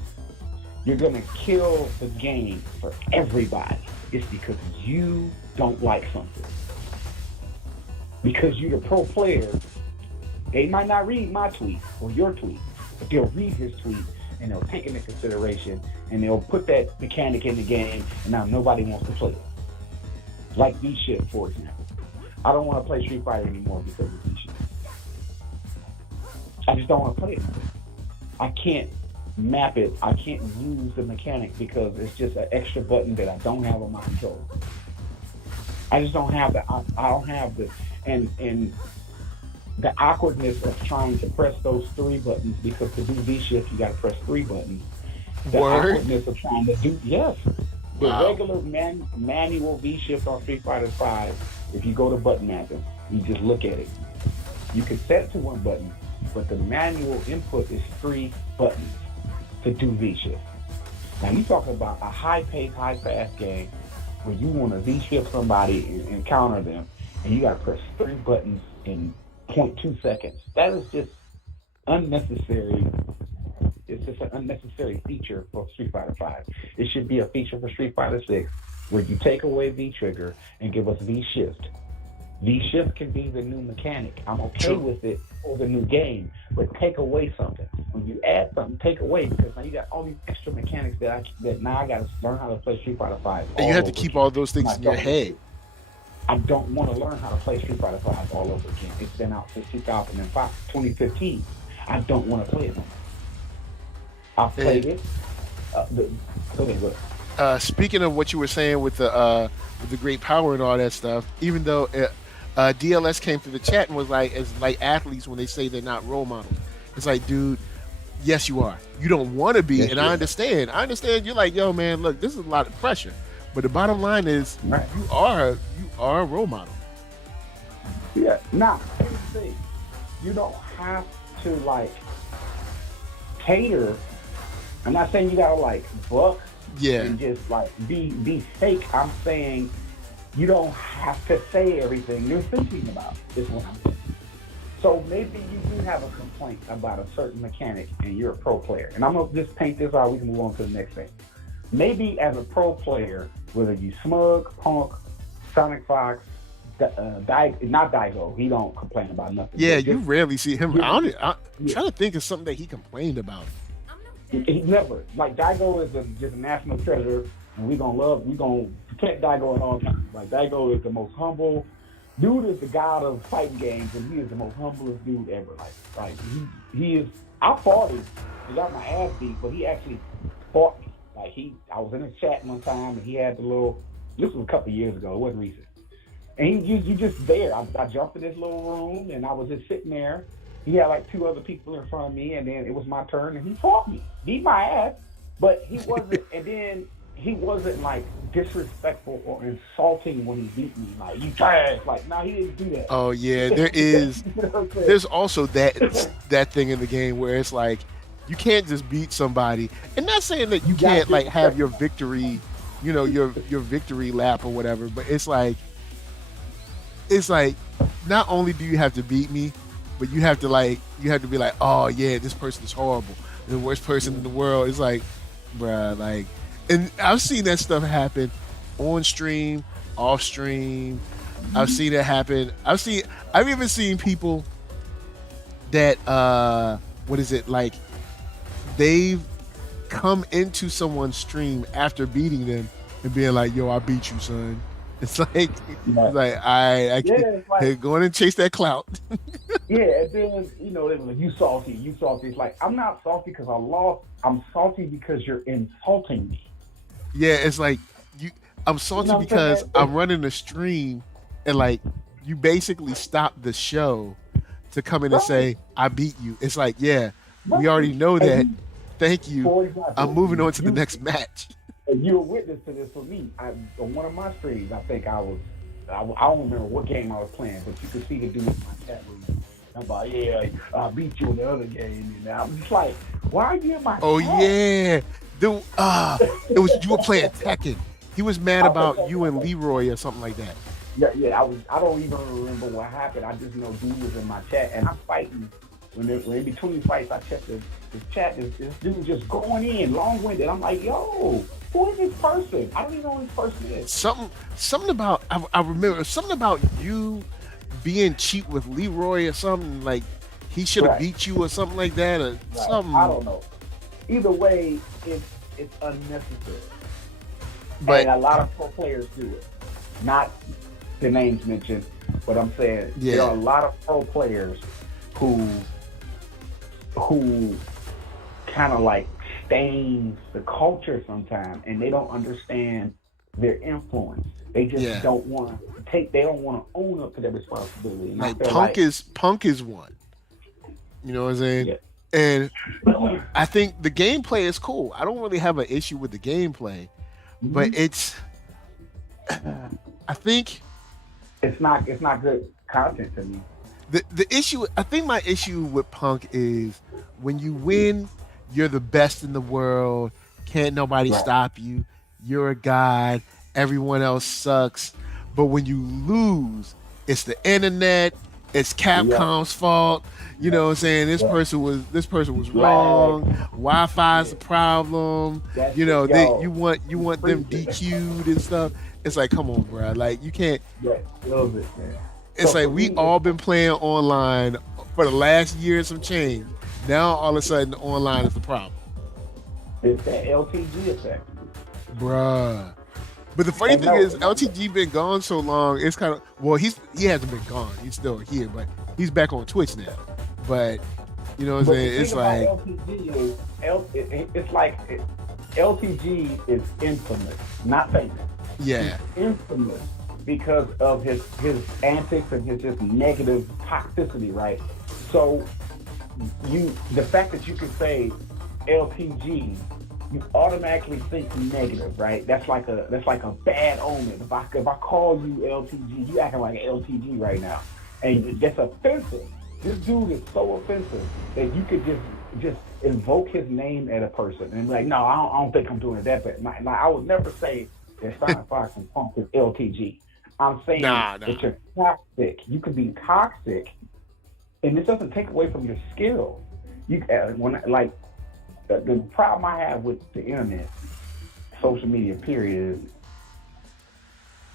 You're going to kill the game for everybody. It's because you don't like something. Because you're the pro player, they might not read my tweet or your tweet, but they'll read his tweet and they'll take it into consideration and they'll put that mechanic in the game, and now nobody wants to play it. Like blCheersk, for example. I don't want to play Street Fighter anymore because of blCheersk. I just don't want to play it. I can't map it. I can't use the mechanic because it's just an extra button that I don't have on my controller. I just don't have the. I don't have the and the awkwardness of trying to press those 3 buttons, because to do blCheersk you got to press 3 buttons. The awkwardness of trying to do the regular manual blCheersk on Street Fighter 5. If you go to button mapping, you just look at it. You can set it to 1 button, but the manual input is 3 buttons to do blCheersk. Now you talking about a high-paced, high-fast game where you want to V-shift somebody and counter them, and you got to press 3 buttons in .2 seconds. That is just unnecessary. It's just an unnecessary feature for Street Fighter V. It should be a feature for Street Fighter 6 where you take away V-trigger and give us V-shift. V-shift can be the new mechanic. I'm okay with it for the new game, but take away something. When you add something, take away, because now you got all these extra mechanics that now I got to learn how to play Street Fighter 5. And you have to keep all those things in your head. I don't want to learn how to play Street Fighter 5 all over again. It's been out since 2015. I don't want to play it no more. I played it. Speaking of what you were saying with the great power and all that stuff, even though DLS came to the chat and was like, as like athletes when they say they're not role models, it's like, dude, yes you are. You don't want to be, yes, and I understand. I understand. You're like, yo, man, look, this is a lot of pressure, but the bottom line is, right, you are a role model. Yeah. Now, here's the thing. You don't have to like cater. I'm not saying you gotta like buck, yeah, and just like be fake. I'm saying you don't have to say everything you're thinking about. Is what I'm saying. So maybe you do have a complaint about a certain mechanic and you're a pro player. And I'm gonna just paint this out. We can move on to the next thing. Maybe as a pro player, whether you Smug, Punk, Sonic Fox, not Daigo, he don't complain about nothing. Yeah, you rarely see him. I'm trying to think of something that he complained about. He never. Like, Daigo is just a national treasure, and we gonna protect Daigo at all times. Like, Daigo is the most humble. Dude is the god of fighting games, and he is the most humblest dude ever. Like he is. I fought him. He got my ass beat, but he actually fought me. Like, I was in his chat one time, and he had the little. This was a couple of years ago. It wasn't recent. And you just there. I jumped in this little room, and I was just sitting there. He had like 2 other people in front of me, and then it was my turn, and he fought me, beat my ass, but he wasn't. And then he wasn't like disrespectful or insulting when he beat me. Like, you trash. Like, no, he didn't do that. Oh yeah, there is. There's also that thing in the game where it's like you can't just beat somebody, and not saying that you can't like have your victory, your victory lap or whatever, but it's like not only do you have to beat me, but you have to be like, oh yeah, this person is horrible, the worst person in the world. It's like, bruh, like, and I've seen that stuff happen on stream, off stream. I've seen it happen. I've even seen people that like they've come into someone's stream after beating them and being like, yo, I beat you, son. It's like, I can't go in and chase that clout. Yeah, and then, they were like, you salty. It's like, I'm not salty because I lost. I'm salty because you're insulting me. Yeah, it's like, I'm salty because I'm running a stream and like, you basically stop the show to come in and say, I beat you. It's like, yeah, we already know that. Thank you. I'm moving on to the next match. And you're a witness to this with me. On one of my streams, I think I don't remember what game I was playing, but you could see the dude in my chat room. I'm like, yeah, I beat you in the other game. And I'm just like, why are you in my chat? Yeah. It was, you were playing Tekken. He was mad about you and Leroy or something like that. Yeah, I don't even remember what happened. I just know dude was in my chat, and I'm fighting. When in between fights, I checked the chat. This dude just going in, long-winded. I'm like, yo, who is this person? I don't even know who this person is. Something about, I remember, something about you being cheap with Leroy or something, like he should have beat you or something like that, or something. I don't know. Either way, it's unnecessary. But and a lot of pro players do it. Not the names mentioned, but I'm saying there are a lot of pro players who kind of like stains the culture sometimes, and they don't understand their influence. They just don't want to they don't want to own up to their responsibility. And like Punk is one. You know what I'm saying? Yeah. And I think the gameplay is cool. I don't really have an issue with the gameplay, but I think it's not good content to me. The issue, I think my issue with Punk is when you win, you're the best in the world, Can't nobody Right. stop you. You're a god. Everyone else sucks. But when you lose, it's the internet. It's Yep. Capcom's fault. You Yep. know what I'm saying? Yep. This person was Lag. wrong. Wi-Fi is Yeah. the problem. That You shit, know, yo. you want them Preach it. DQ'd and stuff. It's like, come on, bro. Like you can't. Yeah, love it, man. It's So like for we me, all been playing online for the last year and some change. Now all of a sudden, online is the problem, it's that LTG effect. bruh. But the funny And thing no, is, LTG been gone so long. It's kind of well, he hasn't been gone. He's still here, but he's back on Twitch now. But you know what I'm but the saying? thing It's about like, LTG is, it's like LTG is infamous, not famous. yeah, He's infamous because of his antics and his just negative toxicity, right? So the fact that you can say LTG, you automatically think negative, right? That's like a bad omen. If I call you LTG, you acting like LTG right now, and that's offensive. This dude is so offensive that you could just invoke his name at a person and be like, no, I don't think I'm doing it that bad. I would never say that Sonic Fox and Punk is LTG. I'm saying nah. that you're toxic. You can be toxic, and this doesn't take away from your skill. You the problem I have with the internet, social media, period, is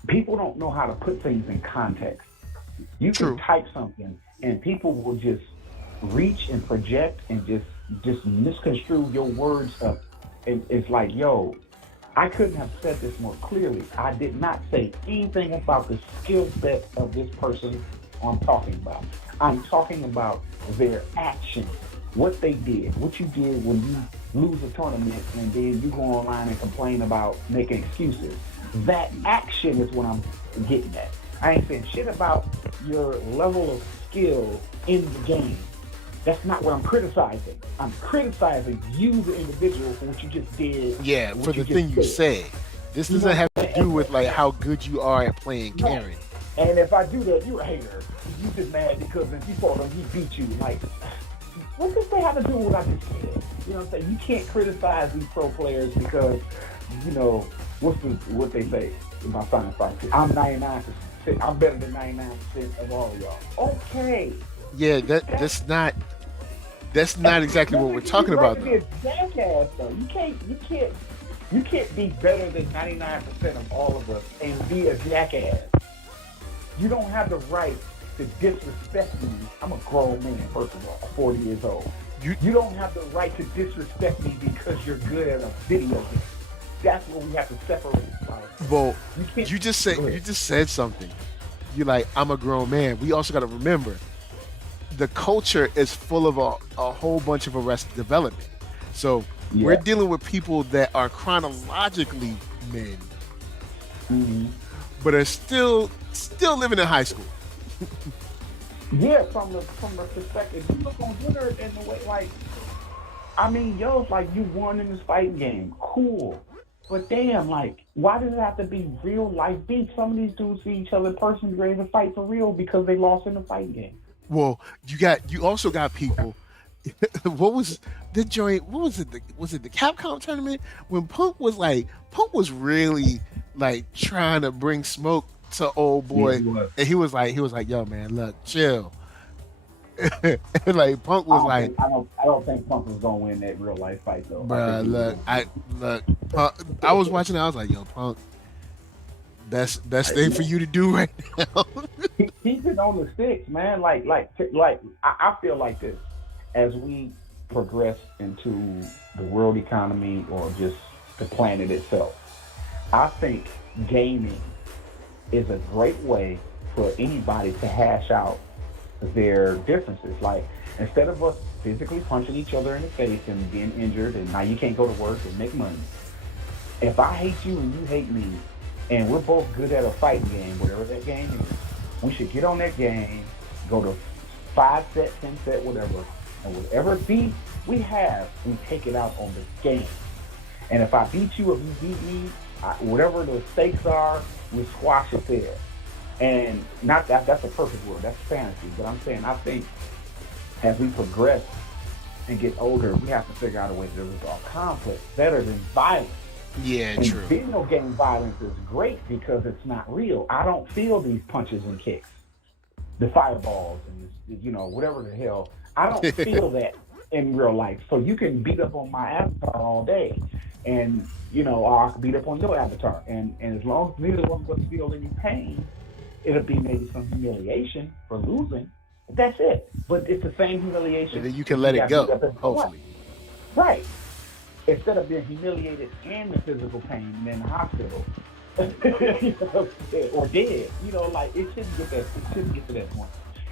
people don't know how to put things in context. You True. can type something, and people will just reach and project and just misconstrue your words up. And it's like, yo, I couldn't have said this more clearly. I did not say anything about the skill set of this person I'm talking about. I'm talking about their action, what they did, what you did when you lose a tournament and then you go online and complain about making excuses. That action is what I'm getting at. I ain't saying shit about your level of skill in the game. That's not what I'm criticizing. I'm criticizing you, the individual, for what you just did. Yeah, for the thing you say. This doesn't have to do with like how good you are at playing carry. And if I do that, you're a hater. You just mad because if you fought him, he beat you. Like, what does that have to do with what I just said? You know what I'm saying? You can't criticize these pro players because, you know, what they say about Sonic Fight. I'm 99%. I'm better than 99% of all of y'all. Okay. Yeah, that's not exactly what we're talking about though. Jackass though. You can't be better than 99% of all of us and be a jackass. You don't have the right to disrespect me. I'm a grown man, first of all, 40 years old. You don't have the right to disrespect me because you're good at a video game. That's what we have to separate. Well, you just said something. You're like, I'm a grown man. We also got to remember, the culture is full of a whole bunch of arrested development. So we're dealing with people that are chronologically men, but are still living in high school. Yeah, from the perspective, you look on Twitter in the way, like, I mean, yo, it's like you won in this fighting game, cool, but damn, like, why does it have to be real life beef? Some of these dudes see each other in person, ready to fight for real because they lost in the fighting game. Well, you also got people. What was the joint? What was it? Was it the Capcom tournament when Punk was really like trying to bring smoke to old boy, and he was like, yo man, look, chill. And like Punk was I don't think Punk was gonna win that real life fight though. Bruh, Punk, I was watching it, I was like, yo, Punk, best thing for you to do right now. Keep it on the sticks, man. Like I feel like this as we progress into the world economy or just the planet itself. I think gaming is a great way for anybody to hash out their differences. Like, instead of us physically punching each other in the face and being injured and now you can't go to work and make money, if I hate you and you hate me and we're both good at a fighting game, whatever that game is, we should get on that game, go to 5-set, 10-set, whatever, and whatever beat we have, we take it out on the game. And if I beat you, if you beat me, whatever the stakes are, we squash it there. And not that's a perfect world, that's fantasy. But I'm saying, I think as we progress and get older, we have to figure out a way to resolve conflict better than violence. Yeah, And true. video game violence is great because it's not real. I don't feel these punches and kicks, the fireballs, and whatever the hell. I don't feel that in real life. So you can beat up on my avatar all day, and or I can beat up on your avatar, and as long as neither one of us feel any pain, it'll be maybe some humiliation for losing. That's it. But it's the same And humiliation then you if can you let it got beat go, up in real life. hopefully. Right. Instead of being humiliated and the physical pain and in the hospital. Or dead. Like it shouldn't get that it shouldn't get to that point.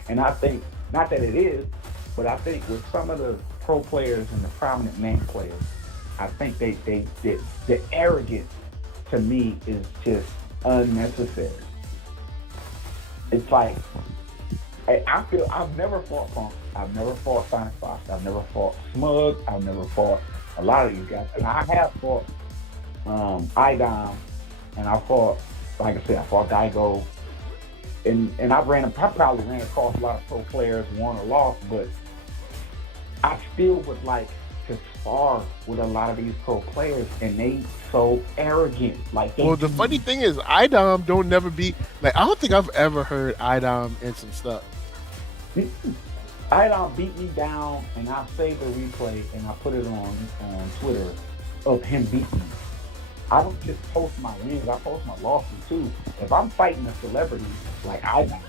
And I think not that it is, but I think with some of the pro players and the prominent name players, I think the arrogance to me is just unnecessary. It's like I feel I've never fought Punk, I've never fought Sonic Fox, I've never fought Smug, I've never fought a lot of these guys, and I have fought IDOM, and I fought, like I said, I fought Daigo, and I probably ran across a lot of pro players, won or lost, but I still would like to spar with a lot of these pro players, and they so arrogant. Like Well, the funny thing is, IDOM don't never be like. I don't think I've ever heard IDOM in some stuff. IDOM beat me down, and I saved the replay and I put it on Twitter of him beating me. I don't just post my wins, I post my losses too. If I'm fighting a celebrity like IDOM,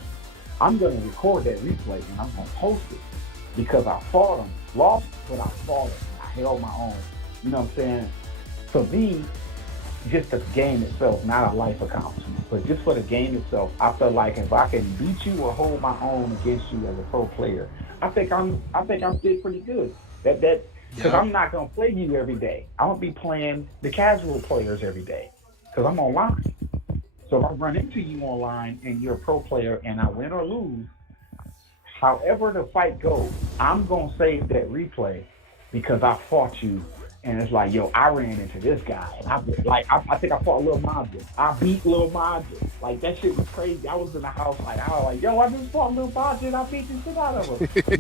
I'm going to record that replay and I'm going to post it because I fought him, lost, but I fought him. I held my own. You know what I'm saying? For me, just the game itself, not a life accomplishment, but just for the game itself, I feel like if I can beat you or hold my own against you as a pro player, I think I'm did pretty good. Because I'm not gonna play you every day. I'm gonna be playing the casual players every day because I'm online. So if I run into you online and you're a pro player and I win or lose, however the fight goes, I'm gonna save that replay because I fought you. And it's like, yo, I ran into this guy. And I think I fought Lil Majin. I beat Lil Majin. Like, that shit was crazy. I was in the house, I was like, yo, I just fought Lil Majin. I beat the shit out of him.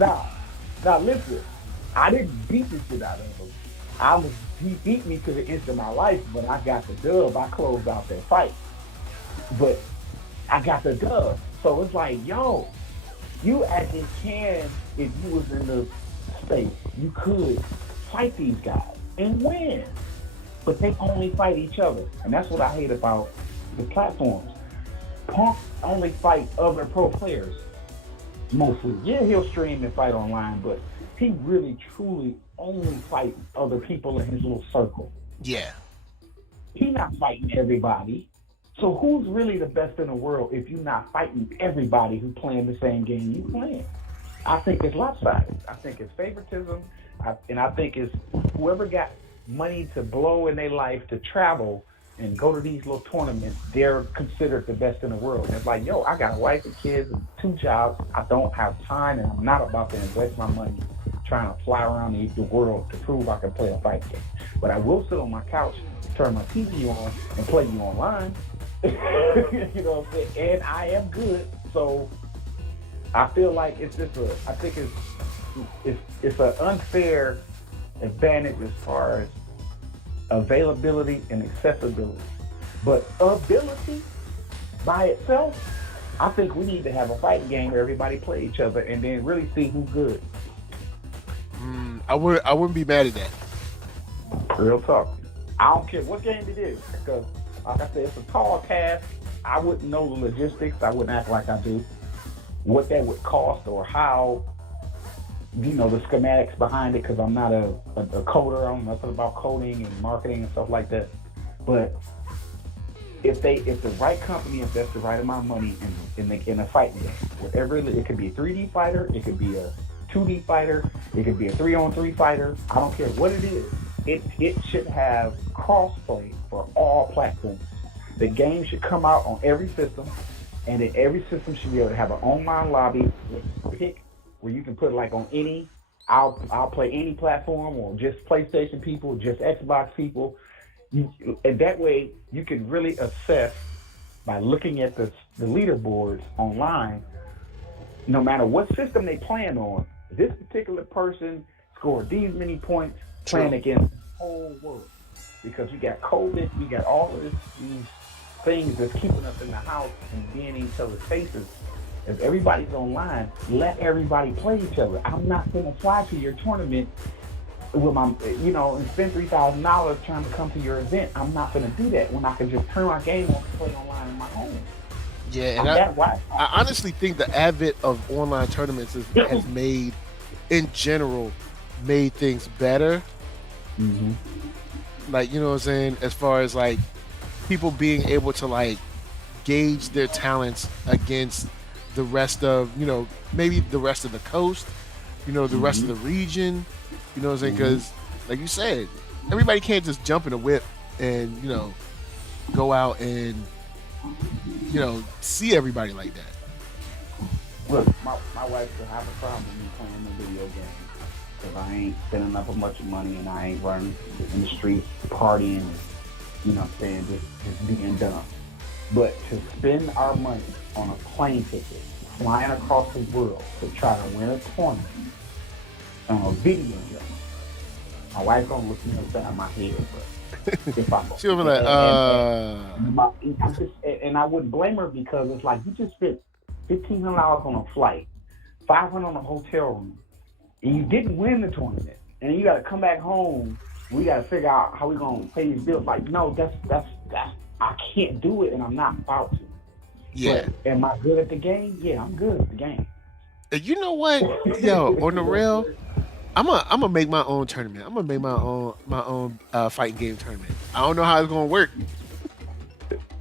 Now, listen, I didn't beat the shit out of him. He beat me to the end of my life, but I got the dub. I closed out that fight. But I got the dub. So it's like, yo, you actually can, if you was in the space, you could fight these guys and win. But they only fight each other. And that's what I hate about the platforms. Punk only fight other pro players. Mostly. Yeah, he'll stream and fight online, but he really truly only fights other people in his little circle. Yeah. He's not fighting everybody. So who's really the best in the world if you're not fighting everybody who's playing the same game you playing? I think it's lopsided. I think it's favoritism. And I think it's whoever got money to blow in their life to travel and go to these little tournaments, they're considered the best in the world. And it's like, yo, I got a wife and kids and 2 jobs. I don't have time, and I'm not about to invest my money trying to fly around the world to prove I can play a fight game. But I will sit on my couch, turn my TV on, and play you online. You know what I'm saying? And I am good. So I feel like it's just I think it's an unfair advantage as far as availability and accessibility. But ability by itself, I think we need to have a fighting game where everybody play each other and then really see who's good. I wouldn't be mad at that. Real talk. I don't care what game it is, because like I said, it's a tall task. I wouldn't know the logistics. I wouldn't act like I do. What that would cost or how, the schematics behind it, because I'm not a coder. I don't know nothing about coding and marketing and stuff like that. But if the right company invests the right amount of money in a fighting game, whatever it could be a 3D fighter, it could be a 2D fighter, it could be a 3-on-3 fighter. I don't care what it is. It should have crossplay for all platforms. The game should come out on every system, and then every system should be able to have an online lobby pick where you can put like on any. I'll play any platform, or just PlayStation people, just Xbox people. And that way you can really assess by looking at the leaderboards online, no matter what system they playing on. This particular person score these many points playing against the whole world. Because we got COVID, we got all of these things that's keeping us in the house and being in each other's faces. If everybody's online, let everybody play each other. I'm not gonna fly to your tournament with my, and spend $3,000 trying to come to your event. I'm not gonna do that when I can just turn my game on and play online in my home. Yeah, and I honestly think the advent of online tournaments has made, in general, made things better. Mm-hmm. Like, you know what I'm saying? As far as like people being able to like gauge their talents against the rest of, maybe the rest of the coast, the rest of the region, you know what I'm saying? Because, like you said, everybody can't just jump in a whip and, go out and, see everybody like that. Look, my wife will have a problem with me playing the video games because I ain't spending up a bunch of money and I ain't running in the streets partying, just being dumb. But to spend our money on a plane ticket, flying across the world to try to win a tournament on a video game, my wife gonna look me upside my head, but if I she'll be like, and I wouldn't blame her because it's like you just spent $1,500 on a flight, $500 on a hotel room, and you didn't win the tournament, and you got to come back home. We got to figure out how we gonna pay these bills. Like, no, that's I can't do it, and I'm not about to. Yeah. But am I good at the game? Yeah, I'm good at the game. And you know what? Yo, on the real, I'm gonna make my own tournament. I'm gonna make my own fighting game tournament. I don't know how it's gonna work.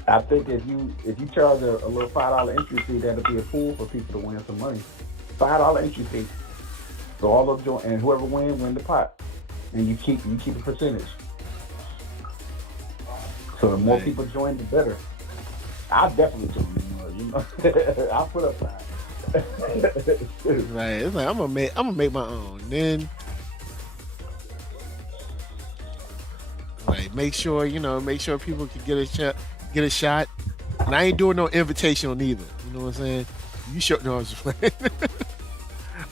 I think if you charge a little $5 entry fee, that'll be a pool for people to win some money. $5 entry fee. So all of them, and whoever win the pot, and you keep a percentage. So the more people join, the better. I'll definitely join. I'll put up time. Right, it's like I'm gonna make my own. Then, like, make sure people can get a shot. And I ain't doing no invitational neither. You know what I'm saying? You sure know I was just playing.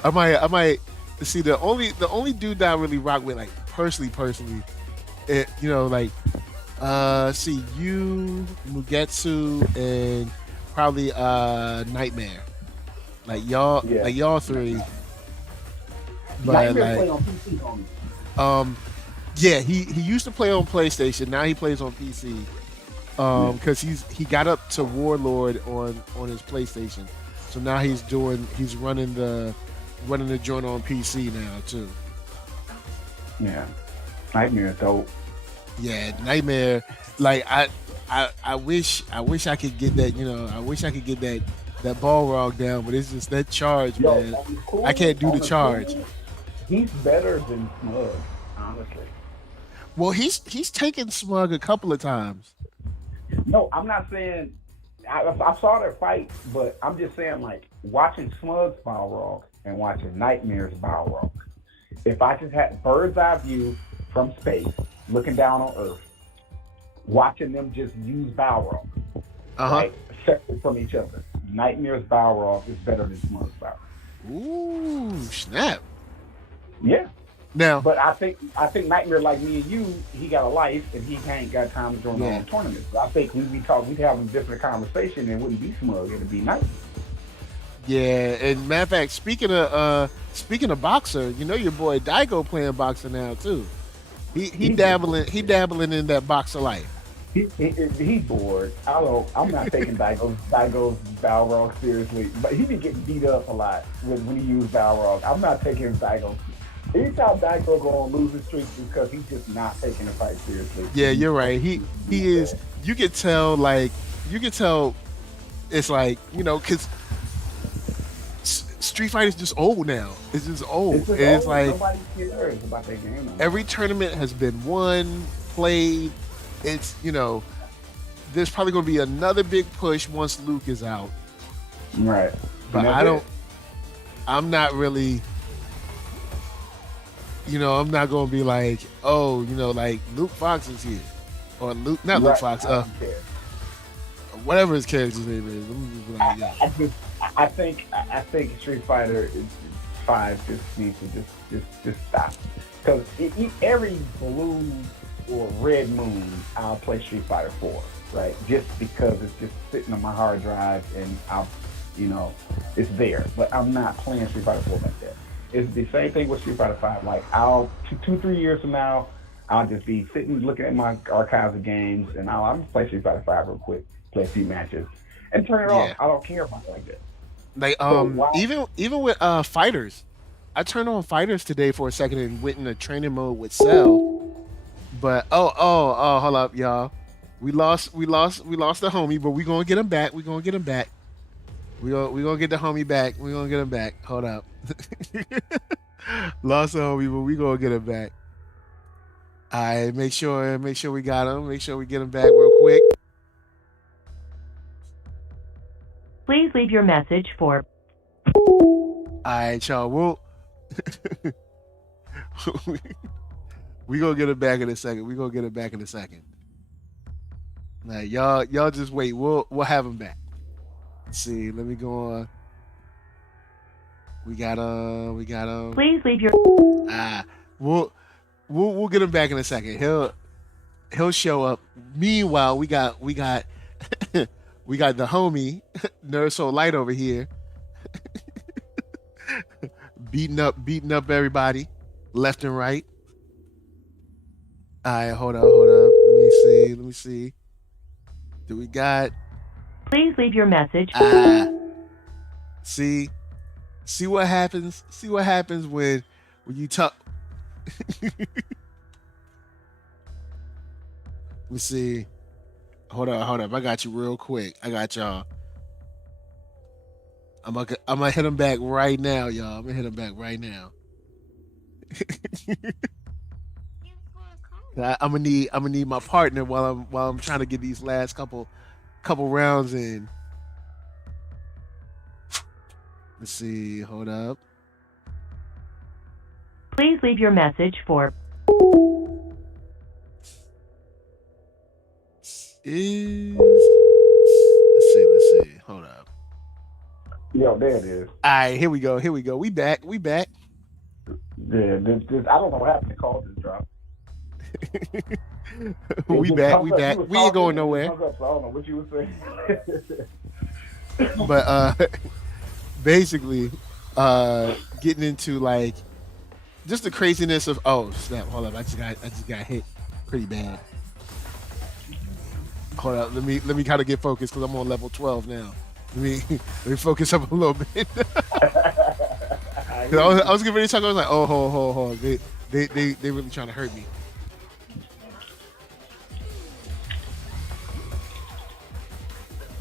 I might see the only dude that I really rock with, like personally, see you, Mugetsu, and probably Nightmare. Like y'all three. But Nightmare play on PC only. Yeah, he used to play on PlayStation. Now he plays on PC. Because he got up to Warlord on his PlayStation. So now he's running the joint on PC now too. Yeah, Nightmare is dope. Yeah, Nightmare. Like I wish I could get that. I wish I could get that ball rog down, but it's just that charge, man. Cool. I can't do the charge. Cool. He's better than Smug, honestly. Well, he's taken Smug a couple of times. No, I'm not saying I saw their fight, but I'm just saying, like, watching Smug's Balrog and watching Nightmare's Balrog. If I just had bird's eye view from space, looking down on Earth, watching them just use Balrog, right, separate from each other, Nightmare's Balrog is better than Smug's Balrog. Ooh, snap! Yeah. Now, but I think Nightmare, like me and you, he got a life and he ain't got time to join all the tournaments. So I think we'd have a different conversation. It wouldn't be Smug, it'd be Nightmare. Yeah, and matter of fact, speaking of boxer, your boy Daigo playing boxer now too. He dabbling in that boxer life. He's bored. I'm not taking Daigo's Balrog seriously, but he be getting beat up a lot when he used Balrog. I'm not taking Daigo. Anytime Daigo go on losing streaks because he's just not taking the fight seriously. Yeah, you're right. He is. You can tell. It's like because Street Fighter is just old now. It's just old. It's like nobody cares about that game. Every tournament has been won, played. It's there's probably going to be another big push once Luke is out. Right. But I'm not really. I'm not going to be like, like Luke Fox is here. Or Luke Fox, whatever his character's name is. I'm just like, yeah. I think Street Fighter Five just needs to just stop. Because every blue or red moon, I'll play Street Fighter 4, right? Just because it's just sitting on my hard drive and you know, it's there. But I'm not playing Street Fighter 4 like that. It's the same thing with Street Fighter 5. Like, I'll, 3 years from now, I'll just be sitting looking at my archives of games, and I'm going to play Street Fighter 5 real quick, play a few matches, and turn it off. I don't care about it like that. Like even with fighters, I turned on fighters today for a second and went into training mode with Cell. But hold up, y'all. We lost the homie, but we gonna get him back. We gonna get him back. We gonna get the homie back. We gonna get him back. Hold up. Lost the homie, but we gonna get him back. All right, make sure we got him. Make sure we get him back real quick. Please leave your message for. All right, y'all. We gonna get it back in a second. Like, y'all just wait. We'll have him back. Let's see. Let me go on. We got him. Please leave your. We'll get him back in a second. He'll show up. Meanwhile, we got we got the homie NERDSoul Light over here beating up everybody left and right. All right, hold up. Let me see. Do we got? Please leave your message. See what happens. See what happens when you talk. Let me see. Hold up. I got you real quick. I got y'all. I'm gonna hit him back right now, y'all. I'm gonna hit him back right now. I'm gonna need my partner while I'm trying to get these last couple rounds in. Let's see. Hold up. Please leave your message for. Let's see. Hold up. Yo, there it is. All right, here we go. We back. Yeah, I don't know what happened. The call just dropped. we back. We ain't going nowhere. I don't know what you were saying. But basically, getting into like just the craziness of snap. Hold up, I just got hit pretty bad. Hold up, let me kind of get focused because I'm on level 12 now. Let me focus up a little bit. I was getting ready to talk. I was like, hold on. They really trying to hurt me.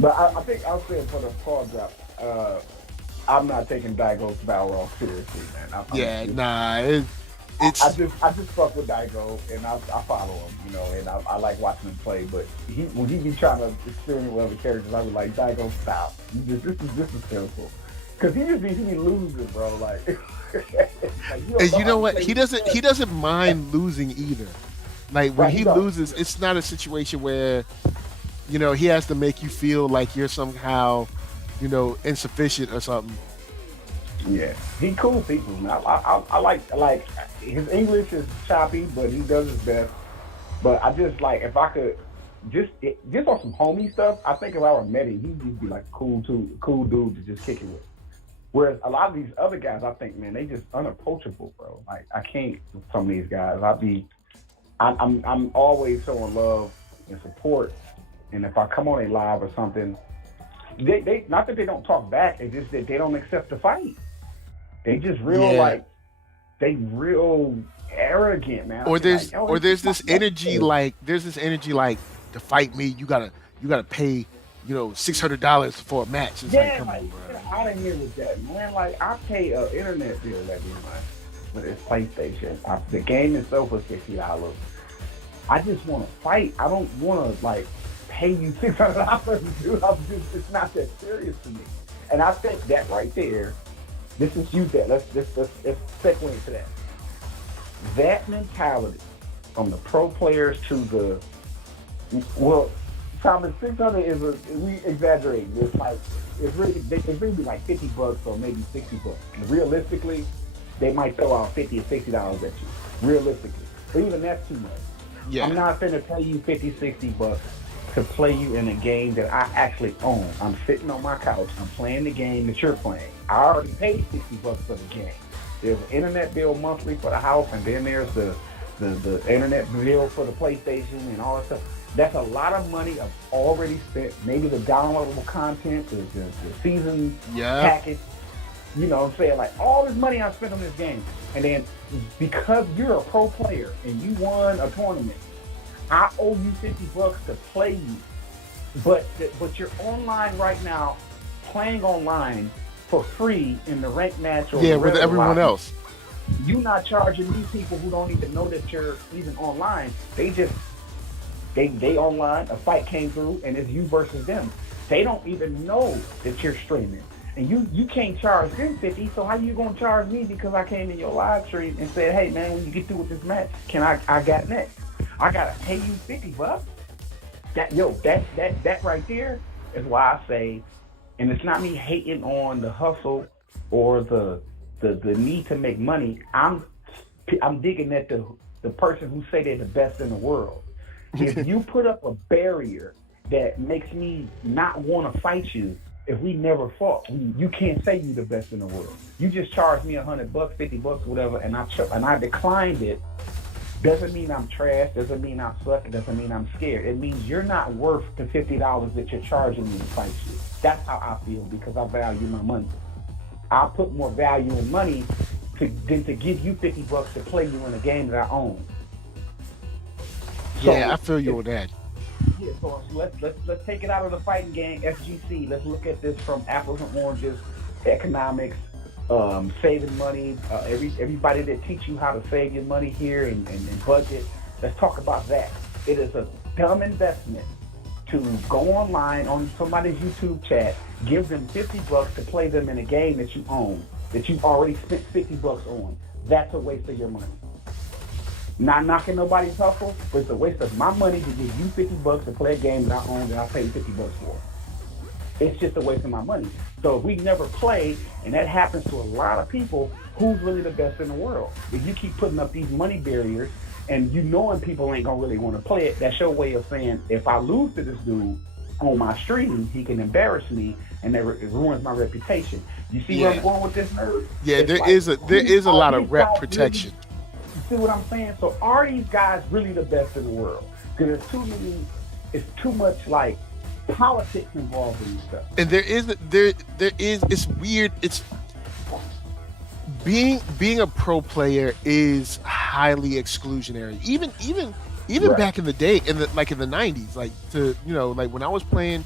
But I think I'll say for the call drop, I'm not taking Daigo's battle roll seriously, man. It's. I just fuck with Daigo and I follow him, you know, and I like watching him play. But when he be trying to experiment with other characters, I be like, Daigo, stop. This is terrible. Cause he be losing, bro. Like, you know what? He doesn't mind losing either. Like when he loses, it's not a situation where, you know, he has to make you feel like you're somehow, you know, insufficient or something. Yeah, he cool people, man. I like his English is choppy, but he does his best. But I just like if I could just on some homie stuff. I think if I were met him, he'd be like cool dude to just kick it with. Whereas a lot of these other guys, I think, man, they just unapproachable, bro. Like I can't with some of these guys. I'm always showing love and support, and if I come on a live or something, they not that they don't talk back. It's just that they don't accept the fight. They just they real arrogant, man. Or there's this energy like to fight me, you gotta pay, you know, $600 for a match. It's like, come on, bro. Get out of here with that, man. Like I pay an internet bill every month with this PlayStation. The game itself was $60. I just want to fight. I don't want to like pay you $600, dude. It's not that serious to me. And I think that right there. Let's just use that. Let's segue into that. That mentality from the pro players to the Thomas, 600 is we exaggerate. It's really like $50 or maybe $60. And realistically, they might throw out $50 or $60 at you. Realistically, but even that's too much. Yeah. I'm not finna pay you $50, $60 to play you in a game that I actually own. I'm sitting on my couch. I'm playing the game that you're playing. I already paid $60 for the game. There's an internet bill monthly for the house, and then there's the internet bill for the PlayStation and all that stuff. That's a lot of money I've already spent. Maybe the downloadable content, the season package. You know what I'm saying? Like, all this money I spent on this game. And then because you're a pro player and you won a tournament, I owe you $50 to play you. But you're online right now, playing online for free in the ranked match or with everyone else. You're not charging these people who don't even know that you're even online. They online, a fight came through, and it's you versus them. They don't even know that you're streaming. And you can't charge them $50, so how you gonna charge me because I came in your live stream and said, hey man, when you get through with this match, I got next. I gotta pay you $50. That right there is why I say, and it's not me hating on the hustle or the need to make money. I'm digging at the person who say they're the best in the world. If you put up a barrier that makes me not want to fight you, if we never fought, you can't say you're the best in the world. You just charged me $100, $50, whatever, and I declined it. Doesn't mean I'm trash. Doesn't mean I suck. It doesn't mean I'm scared. It means you're not worth the $50 that you're charging me to fight you. That's how I feel because I value my money. I'll put more value in money than to give you $50 to play you in a game that I own. Yeah, I feel you with that. Yeah, so let's take it out of the fighting game, SGC. Let's look at this from apples and oranges, economics, saving money. Everybody that teach you how to save your money here and budget. Let's talk about that. It is a dumb investment to go online on somebody's YouTube chat, give them $50 to play them in a game that you own, that you've already spent $50 on. That's a waste of your money. Not knocking nobody's hustle, but it's a waste of my money to give you $50 to play a game that I own that I paid $50 for. It's just a waste of my money. So if we never play, and that happens to a lot of people, who's really the best in the world? If you keep putting up these money barriers and you knowing people ain't gonna really want to play it, that's your way of saying, if I lose to this dude on my stream, he can embarrass me and it ruins my reputation. You see where I'm going with this, nerd? Yeah, there is a lot of rep protection. You see what I'm saying? So are these guys really the best in the world? Because it's too much like politics involved in this stuff. And there is it's weird. It's being a pro player is highly exclusionary. Even right. Back in the day, in the 90s, like when I was playing,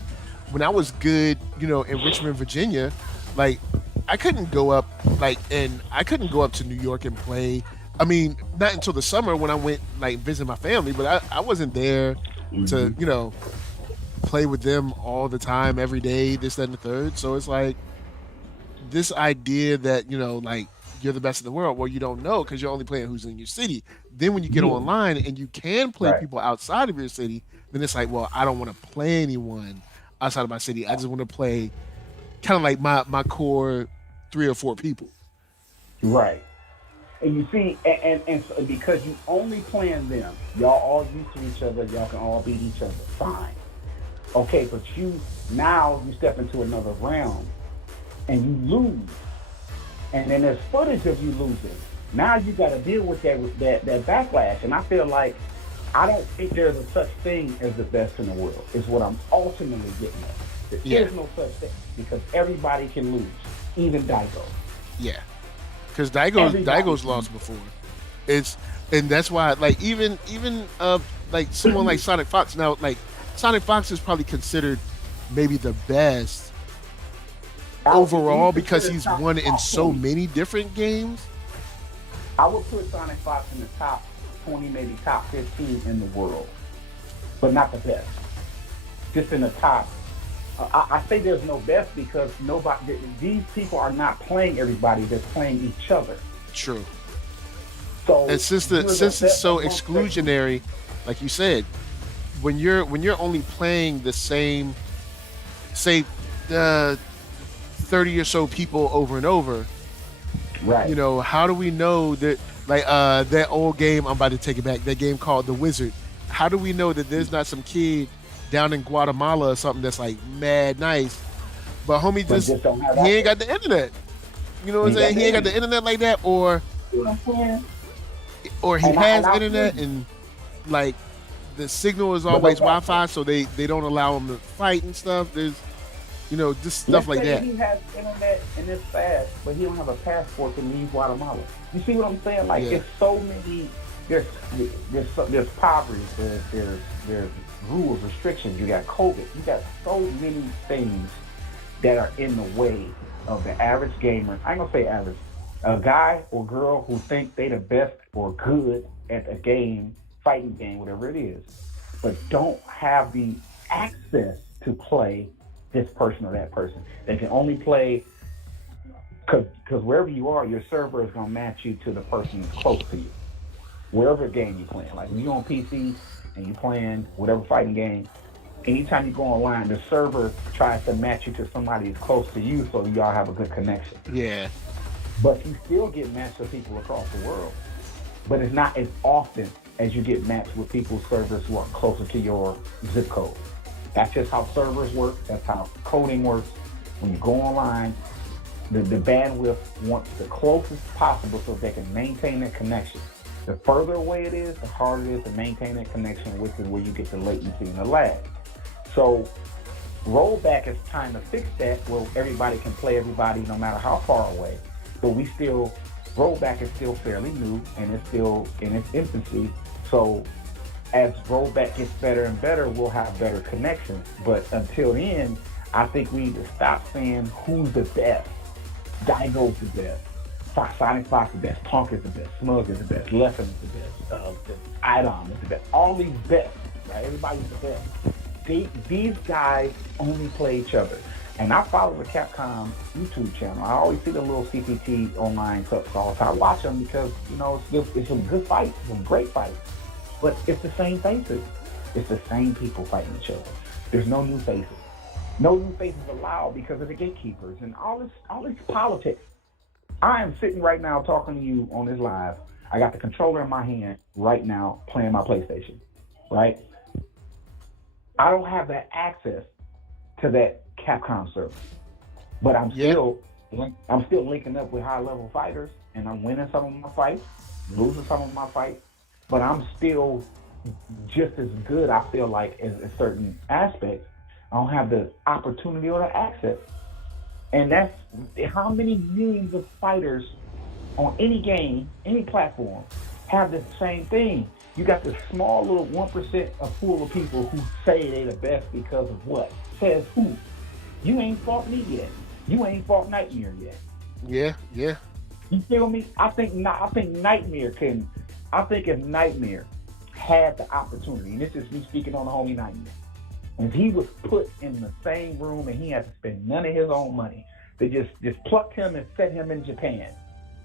when I was good, in Richmond, Virginia, like I couldn't go up to New York and play. I mean, not until the summer when I went visit my family, but I wasn't there to play with them all the time, every day, this, that, and the third. So it's like this idea that you're the best in the world. Well, you don't know because you're only playing who's in your city. Then when you get online and you can play people outside of your city, then it's like, well, I don't want to play anyone outside of my city. I just want to play kind of like my core 3 or 4 people. Right. And you see, and so because you only playing them, y'all all used to each other, y'all can all beat each other, fine. Okay, but you step into another realm and you lose. And then there's footage of you losing. Now you got to deal with that backlash. And I feel like I don't think there's a such thing as the best in the world, is what I'm ultimately getting at. There is no such thing because everybody can lose, even Daigo. Yeah. Because Daigo's lost before. And that's why even someone like Sonic Fox now, Sonic Fox is probably considered maybe the best overall because he's won in so many different games. I would put Sonic Fox in the top 20, maybe top 15 in the world, but not the best. Just in the top. I say there's no best because these people are not playing everybody; they're playing each other. True. So, and since it's so exclusionary, like you said, when you're only playing the same, say, 30 or so people over and over, Right. how do we know that, like, that old game, I'm about to take it back, that game called The Wizard, how do we know that there's not some kid down in Guatemala or something that's like mad nice, but homie But just, just don't have he ain't access. got the internet. You know what I'm He got saying? the He ain't got the internet. internet like that, or You know what I'm saying? he And has I feel internet you. and like the signal is But no always fact. Wi-Fi, so they don't allow him to fight and stuff. There's just stuff Let's like say that. he has internet and it's fast, but he don't have a passport to leave Guatemala. You see what I'm saying? Like, Yeah. it's so many. There's poverty. There's rules, restrictions. You got COVID. You got so many things that are in the way of the average gamer. I ain't gonna say average. A guy or girl who think they the best or good at a game, fighting game, whatever it is, but don't have the access to play this person or that person. They can only play because wherever you are, your server is gonna match you to the person that's close to you. Wherever game you're playing, like when you're on PC and you're playing whatever fighting game, anytime you go online, the server tries to match you to somebody that's close to you, so y'all have a good connection. Yeah. But you still get matched with people across the world. But it's not as often as you get matched with people's servers who are closer to your zip code. That's just how servers work. That's how coding works. When you go online, the bandwidth wants the closest possible so they can maintain that connection. The further away it is, the harder it is to maintain that connection, which is where you get the latency and the lag. So rollback is trying to fix that where everybody can play everybody no matter how far away. But rollback is still fairly new and it's still in its infancy. So as rollback gets better and better, we'll have better connections. But until then, I think we need to stop saying who's the best. Daigo's the best. Sonic Fox is the best. Punk is the best. Smug is the best. Lesson is the best. Idom is the best. All these best, right? Everybody's the best. These guys only play each other. And I follow the Capcom YouTube channel. I always see the little CPT online clips all the time. I watch them because, it's some good fights, some great fights. But it's the same faces. It's the same people fighting each other. There's no new faces. No new faces allowed because of the gatekeepers and all this politics. I am sitting right now talking to you on this live. I got the controller in my hand right now playing my PlayStation, right? I don't have that access to that Capcom server, but I'm still linking up with high level fighters, and I'm winning some of my fights, losing some of my fights, but I'm still just as good. I feel like in certain aspects, I don't have the opportunity or the access, and that's how many millions of fighters on any game, any platform, have the same thing. You got this small little 1% of pool of people who say they the best because of what? Says who? You ain't fought me yet. You ain't fought Nightmare yet. Yeah. You feel me? I think Nightmare can. I think if Nightmare had the opportunity, and this is me speaking on the homie Nightmare, if he was put in the same room and he had to spend none of his own money, they just plucked him and set him in Japan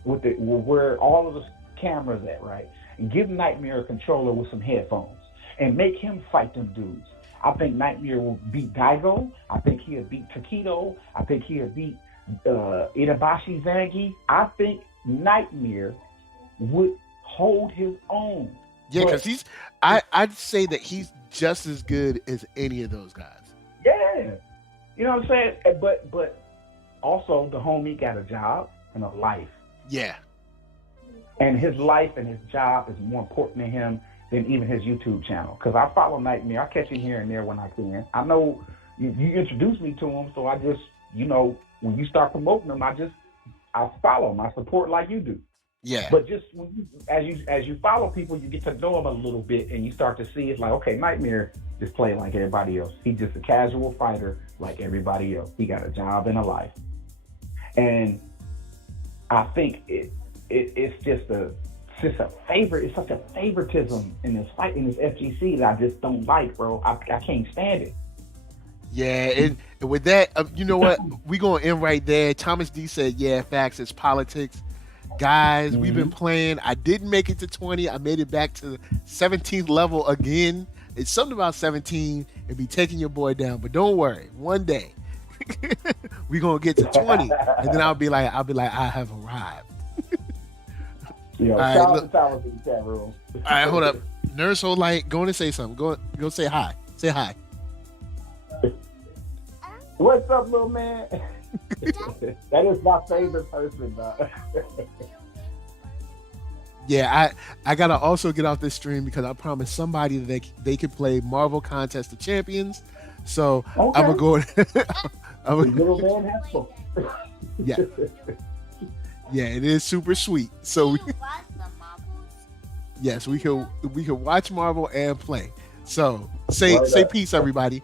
with where all of the cameras at, right? And give Nightmare a controller with some headphones and make him fight them dudes. I think Nightmare will beat Daigo. I think he'll beat Takedo. I think he'll beat Itabashi Zangi. I think Nightmare would hold his own. Yeah, because I'd say that he's just as good as any of those guys. Yeah. You know what I'm saying? But also the homie got a job and a life. Yeah. And his life and his job is more important to him than even his YouTube channel. Because I follow Nightmare. I catch him here and there when I can. I know you introduced me to him, so I just, when you start promoting him, I follow him. I support like you do. Yeah. But just as you follow people, you get to know them a little bit, and you start to see it's like, okay, Nightmare just playing like everybody else. He's just a casual fighter like everybody else. He got a job and a life. And I think it's just a favor. It's such a favoritism in this fight, in this FGC, that I just don't like, bro. I can't stand it. Yeah, and with that, you know what? We're going to end right there. Thomas D said, yeah, facts, it's politics. Guys, we've been playing. I didn't make it to 20. I made it back to 17th level again. It's something about 17 and be taking your boy down. But don't worry, one day we gonna get to 20, and then I'll be like, I have arrived. Yo, All right, shout out look. to Thomas in the chat room. All right, hold up. NERDSoul Light, go on and say something. Go say hi. Say hi. What's up, little man? That is my favorite person, dog. Yeah, I gotta also get off this stream because I promised somebody that they could play Marvel Contest of Champions. So Okay. I'm gonna go. Little man has spoken. Yeah, yeah, it is super sweet. So yes, we can watch Marvel and play. So say Word up. peace, everybody.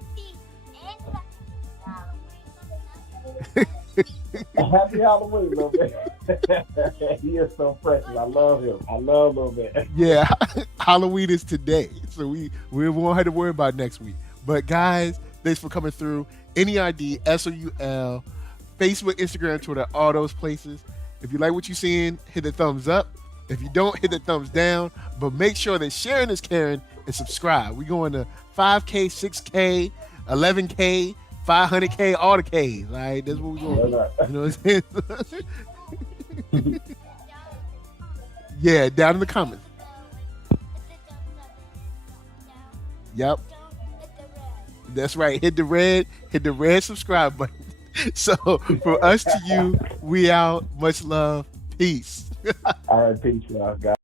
Happy Halloween, little man. He is so precious. I love him. I love little man. Yeah, Halloween is today, so we won't have to worry about next week. But guys, thanks for coming through. NERD SOUL, Facebook, Instagram, Twitter, all those places. If you like what you're seeing, hit the thumbs up. If you don't, hit the thumbs down. But make sure that sharing is caring and subscribe. We're going to 5K, 6K, 11K, 500K, all the Ks. All right, that's what we're going. You know what I'm saying? Yeah, down in the comments. Yep. That's right. Hit the red subscribe button. So from us to you, we out. Much love. Peace. All right, peace, y'all, guys.